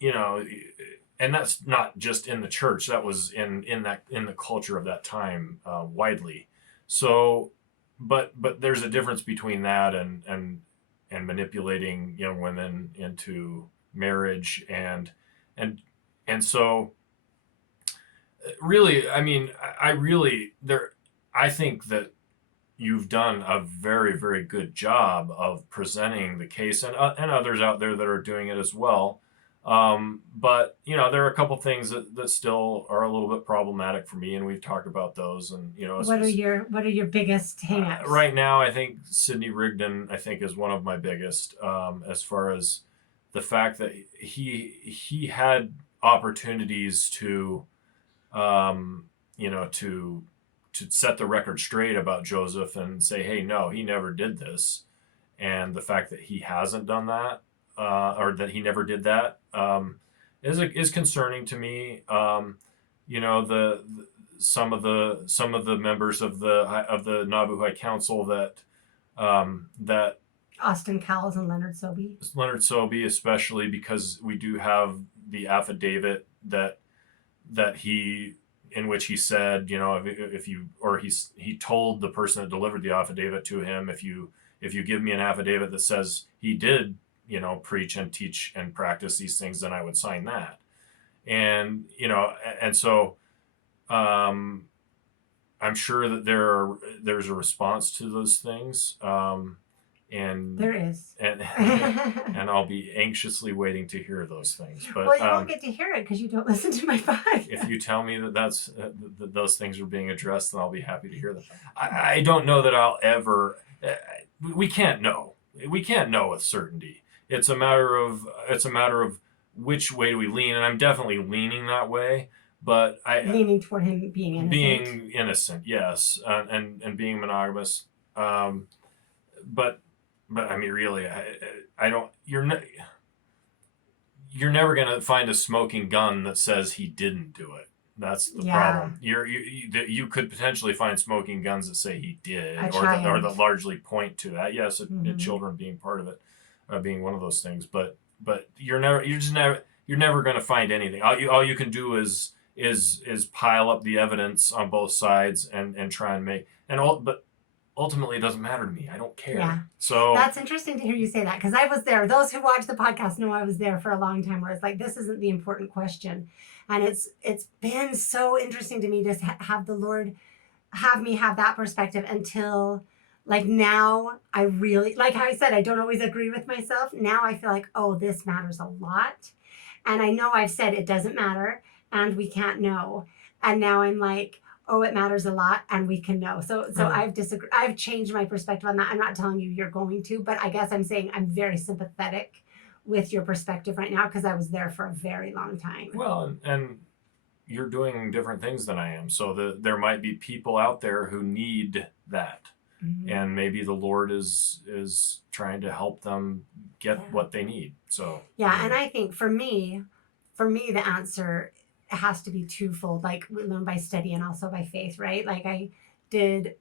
you know, and that's not just in the church. That was in the culture of that time, widely. So, but there's a difference between that and manipulating young women into marriage, and so really, I mean, I think that you've done a very, very good job of presenting the case, and others out there that are doing it as well. But you know, there are a couple things that still are a little bit problematic for me, and we've talked about those. And you know, what are your biggest hangups? Right now, I think Sidney Rigdon, I think, is one of my biggest, as far as the fact that he had opportunities to, you know, to set the record straight about Joseph and say, hey, no, he never did this, and the fact that he hasn't done that, or that he never did that, is concerning to me. You know, some of the members of the Nauvoo High Council that Austin Cowles and Leonard Sobey, especially, because we do have the affidavit that he, in which he said, you know, he told the person that delivered the affidavit to him, if you give me an affidavit that says he did, you know, preach and teach and practice these things, then I would sign that. And, you know, and so, I'm sure that there's a response to those things. And there is, and I'll be anxiously waiting to hear those things. But well, you won't get to hear it because you don't listen to my podcast. If you tell me that those things are being addressed, then I'll be happy to hear them. I don't know that I'll ever. We can't know. We can't know with certainty. It's a matter of which way do we lean, and I'm definitely leaning that way. But leaning toward him being innocent. Being innocent, yes, and being monogamous. But I mean, really, I don't. You're never gonna find a smoking gun that says he didn't do it. That's the problem. You could potentially find smoking guns that say he did, or that largely point to that. Yes, children being part of it, being one of those things. But you're never going to find anything. All you can do is pile up the evidence on both sides and try and make but ultimately it doesn't matter to me. I don't care. Yeah. So that's interesting to hear you say that, because I was there. Those who watch the podcast know I was there for a long time, where it's like, this isn't the important question. And it's been so interesting to me to have the Lord have me have that perspective until like now I really, like how I said, I don't always agree with myself. Now I feel like, oh, this matters a lot. And I know I've said it doesn't matter and we can't know. And now I'm like, oh, it matters a lot and we can know. So I've changed my perspective on that. I'm not telling you you're going to, but I guess I'm saying I'm very sympathetic with your perspective right now, because I was there for a very long time. Well, and you're doing different things than I am. So there might be people out there who need that. Mm-hmm. And maybe the Lord is trying to help them get what they need. So yeah, and I think for me, the answer has to be twofold. Like we learn by study and also by faith, right? Like I did,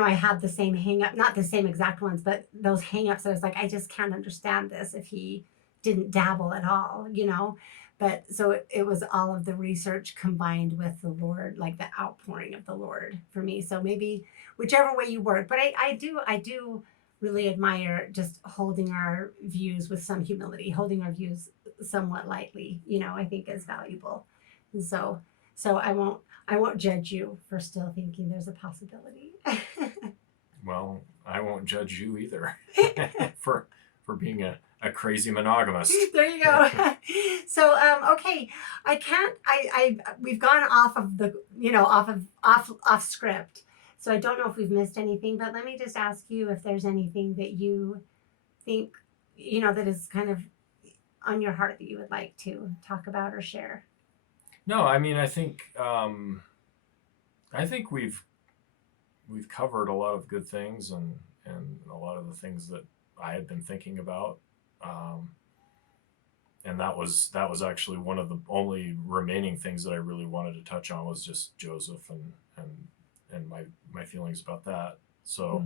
I had the same hang up, not the same exact ones, but those hang ups. I was like, I just can't understand this if he didn't dabble at all, But so it was all of the research combined with the Lord, like the outpouring of the Lord for me. So maybe whichever way you work, but I do really admire just holding our views with some humility, holding our views somewhat lightly, I think is valuable. And so I won't judge you for still thinking there's a possibility. Well, I won't judge you either for being a crazy monogamous. There you go. So, okay, we've gone off of the, off script. So I don't know if we've missed anything, but let me just ask you if there's anything that you think, that is kind of on your heart that you would like to talk about or share. No, I mean, I think we've covered a lot of good things and a lot of the things that I had been thinking about. And that was actually one of the only remaining things that I really wanted to touch on, was just Joseph and my feelings about that. So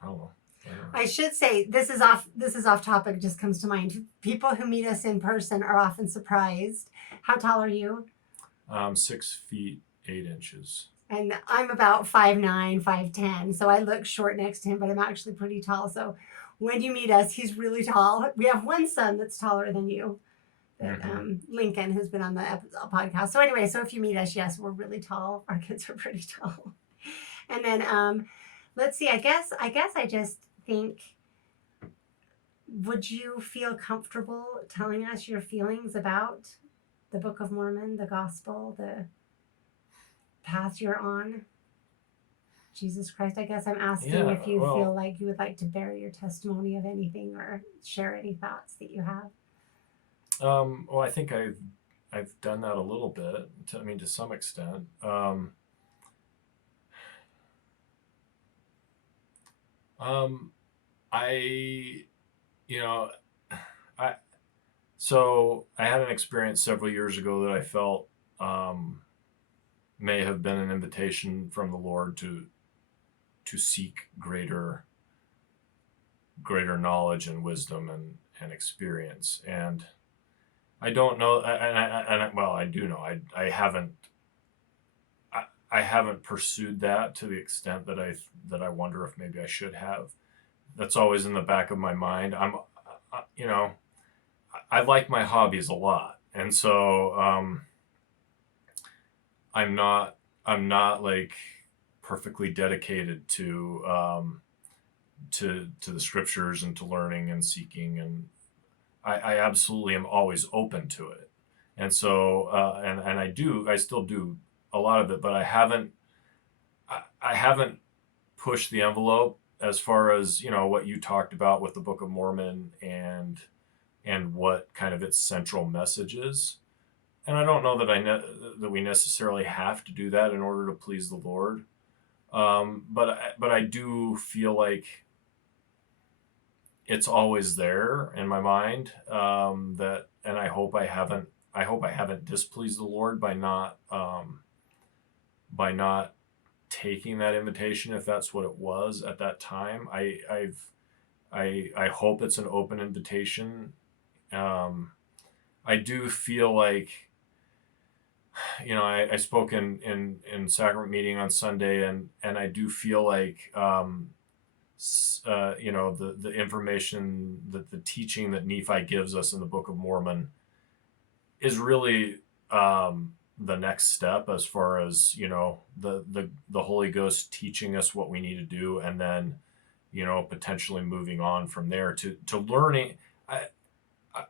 I don't know. I should say this is off topic, just comes to mind. People who meet us in person are often surprised. How tall are you? 6 feet 8 inches. And I'm about 5'9", 5'10", so I look short next to him, but I'm actually pretty tall. So when you meet us, he's really tall. We have one son that's taller than you, Lincoln, who's been on the podcast. So anyway, so if you meet us, yes, we're really tall. Our kids are pretty tall. And then let's see. I guess I just think, would you feel comfortable telling us your feelings about the Book of Mormon, the gospel, the path you're on, Jesus Christ? I guess I'm asking if you feel like you would like to bear your testimony of anything or share any thoughts that you have. Well, I think I've done that a little bit. To some extent. So I had an experience several years ago that I felt may have been an invitation from the Lord to seek greater knowledge and wisdom and experience. And I don't know, I do know I haven't pursued that to the extent that I wonder if maybe I should have. That's always in the back of my mind. I like my hobbies a lot, and so I'm not like perfectly dedicated to the scriptures and to learning and seeking, and I absolutely am always open to it. And so and I still do a lot of it, but I haven't pushed the envelope as far as what you talked about with the Book of Mormon and what kind of its central message is. And I don't know that that we necessarily have to do that in order to please the Lord. But I do feel like it's always there in my mind, and I hope I haven't displeased the Lord by not taking that invitation, if that's what it was at that time. I hope it's an open invitation. I do feel like, I spoke in sacrament meeting on Sunday, and I do feel like, the information, that the teaching that Nephi gives us in the Book of Mormon is really, the next step, as far as, the Holy Ghost teaching us what we need to do, and then, potentially moving on from there to learning.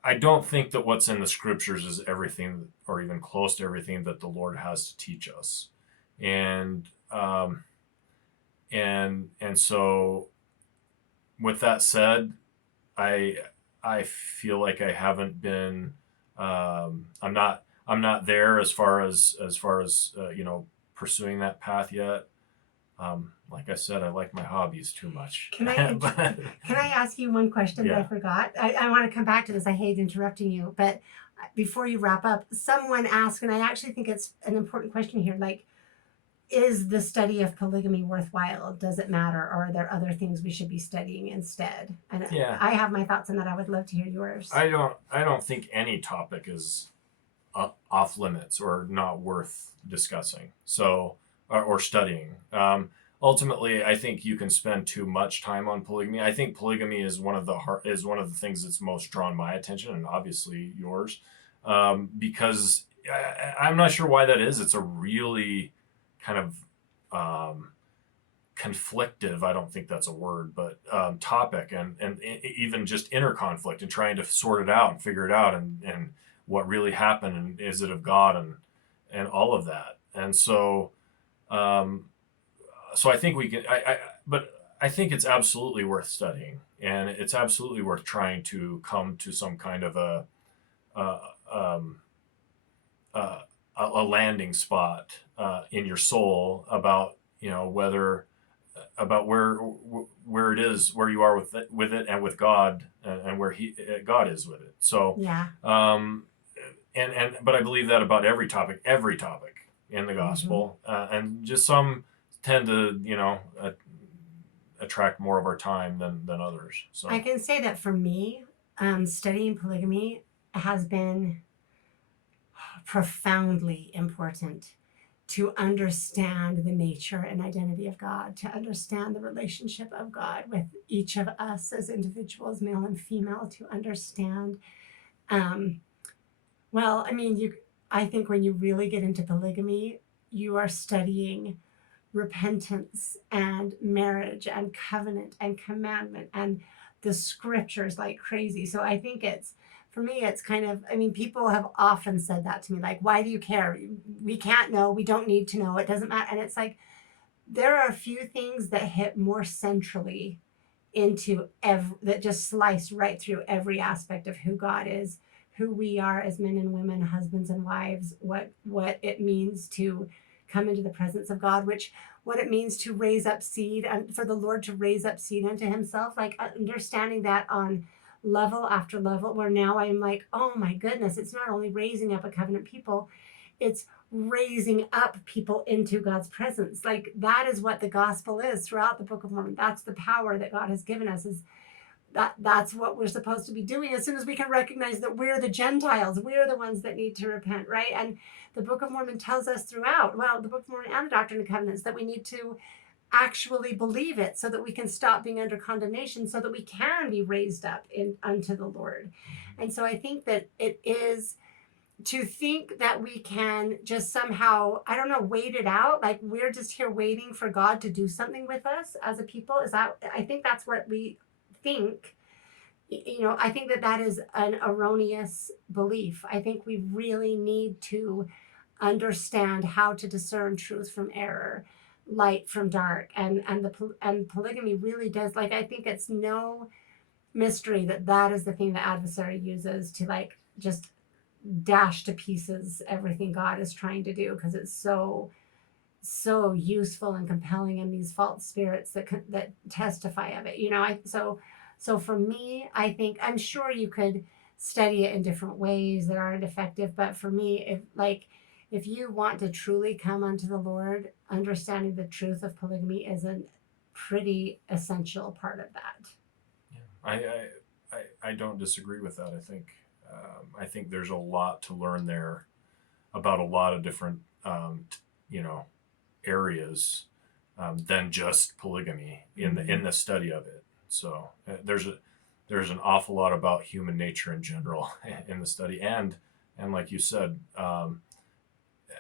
I don't think that what's in the scriptures is everything, or even close to everything, that the Lord has to teach us. And so, with that said, I feel like I haven't been, I'm not there as far as pursuing that path yet. Like I said, I like my hobbies too much. Can I ask you one question that I forgot? I want to come back to this. I hate interrupting you, but before you wrap up, someone asked, and I actually think it's an important question here, like, is the study of polygamy worthwhile? Does it matter? Or are there other things we should be studying instead? And I have my thoughts on that. I would love to hear yours. I don't think any topic is off limits or not worth discussing. So, or studying. Ultimately, I think you can spend too much time on polygamy. I think polygamy is one of the things that's most drawn my attention, and obviously yours, because I'm not sure why that is. It's a really kind of conflictive, I don't think that's a word, but topic, and even just inner conflict, and trying to sort it out and figure it out, and what really happened, and is it of God, and all of that. And so, so I think we can, but I think it's absolutely worth studying, and it's absolutely worth trying to come to some kind of a landing spot in your soul about, about where it is, where you are with it and with God, and where God is with it. So, yeah. But I believe that about every topic in the gospel, and just some tend to, attract more of our time than others. So I can say that for me, studying polygamy has been profoundly important to understand the nature and identity of God, to understand the relationship of God with each of us as individuals, male and female, to understand. I think when you really get into polygamy, you are studying repentance and marriage and covenant and commandment and the scriptures like crazy. So I think for me, it's kind of, people have often said that to me, like, why do you care? We can't know. We don't need to know. It doesn't matter. And it's like, there are a few things that hit more centrally into that just slice right through every aspect of who God is, who we are as men and women, husbands and wives, what it means to come into the presence of God, what it means to raise up seed, and for the Lord to raise up seed unto himself, like understanding that on level after level, where now I'm like, oh my goodness, it's not only raising up a covenant people, it's raising up people into God's presence. Like, that is what the gospel is throughout the Book of Mormon. That's the power that God has given us, is that's what we're supposed to be doing as soon as we can recognize that we're the Gentiles. We're the ones that need to repent, right? And the Book of Mormon tells us throughout, the Book of Mormon and the Doctrine and Covenants, that we need to actually believe it so that we can stop being under condemnation, so that we can be raised up unto the Lord. And so I think that it is, to think that we can just somehow, I don't know, wait it out, like we're just here waiting for God to do something with us as a people, I think that's what we think. I think that is an erroneous belief. I think we really need to understand how to discern truth from error, light from dark, and polygamy really does, like, I think it's no mystery that is the thing the adversary uses to, like, just dash to pieces everything God is trying to do, because it's so useful and compelling in these false spirits that testify of it. So for me, I think, I'm sure you could study it in different ways that aren't effective, but for me, if you want to truly come unto the Lord, understanding the truth of polygamy is a pretty essential part of that. I don't disagree with that. I think there's a lot to learn there about a lot of different areas than just polygamy in the study of it. So there's an awful lot about human nature in general in the study, and like you said,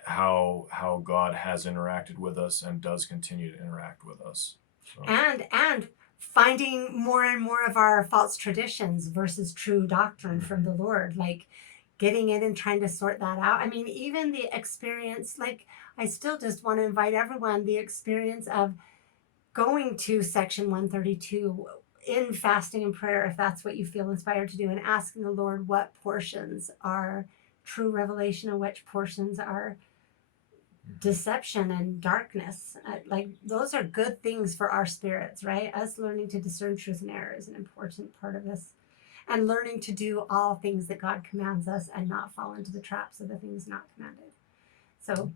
how God has interacted with us and does continue to interact with us. So. And finding more and more of our false traditions versus true doctrine from the Lord, like getting in and trying to sort that out. I mean, even the experience, like I still just want to invite everyone, the experience of going to section 132 in fasting and prayer, if that's what you feel inspired to do, and asking the Lord what portions are true revelation and which portions are deception and darkness. Like those are good things for our spirits, right? Us learning to discern truth and error is an important part of this, and learning to do all things that God commands us and not fall into the traps of the things not commanded. So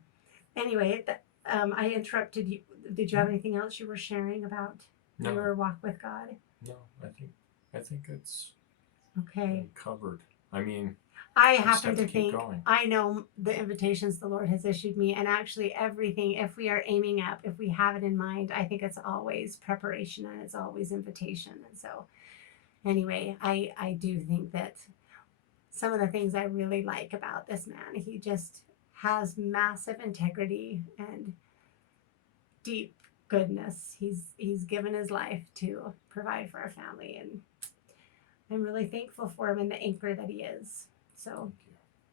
anyway, I interrupted you. Did you have anything else you were sharing about your walk with God? No, I think it's okay. Covered. I mean, I happen to think, I know the invitations the Lord has issued me, and actually everything, if we are aiming up, if we have it in mind, I think it's always preparation and it's always invitation. And so anyway, I do think that some of the things I really like about this man, he just has massive integrity and deep goodness. He's given his life to provide for our family, and I'm really thankful for him and the anchor that he is. So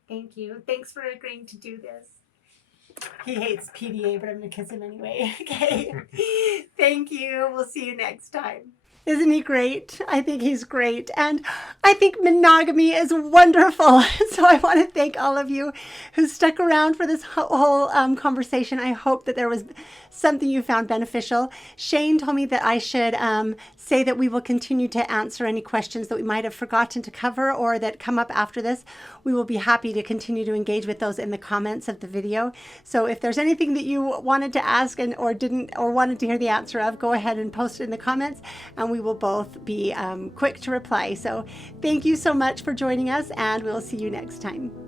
thank you. Thanks for agreeing to do this. He hates PDA, but I'm going to kiss him anyway. Okay. Thank you. We'll see you next time. Isn't he great? I think he's great. And I think monogamy is wonderful. So I want to thank all of you who stuck around for this whole conversation. I hope that there was something you found beneficial. Shane told me that I should say that we will continue to answer any questions that we might have forgotten to cover or that come up after this. We will be happy to continue to engage with those in the comments of the video. So if there's anything that you wanted to ask or wanted to hear the answer of, go ahead and post it in the comments, and we will both be quick to reply. So thank you so much for joining us, and we'll see you next time.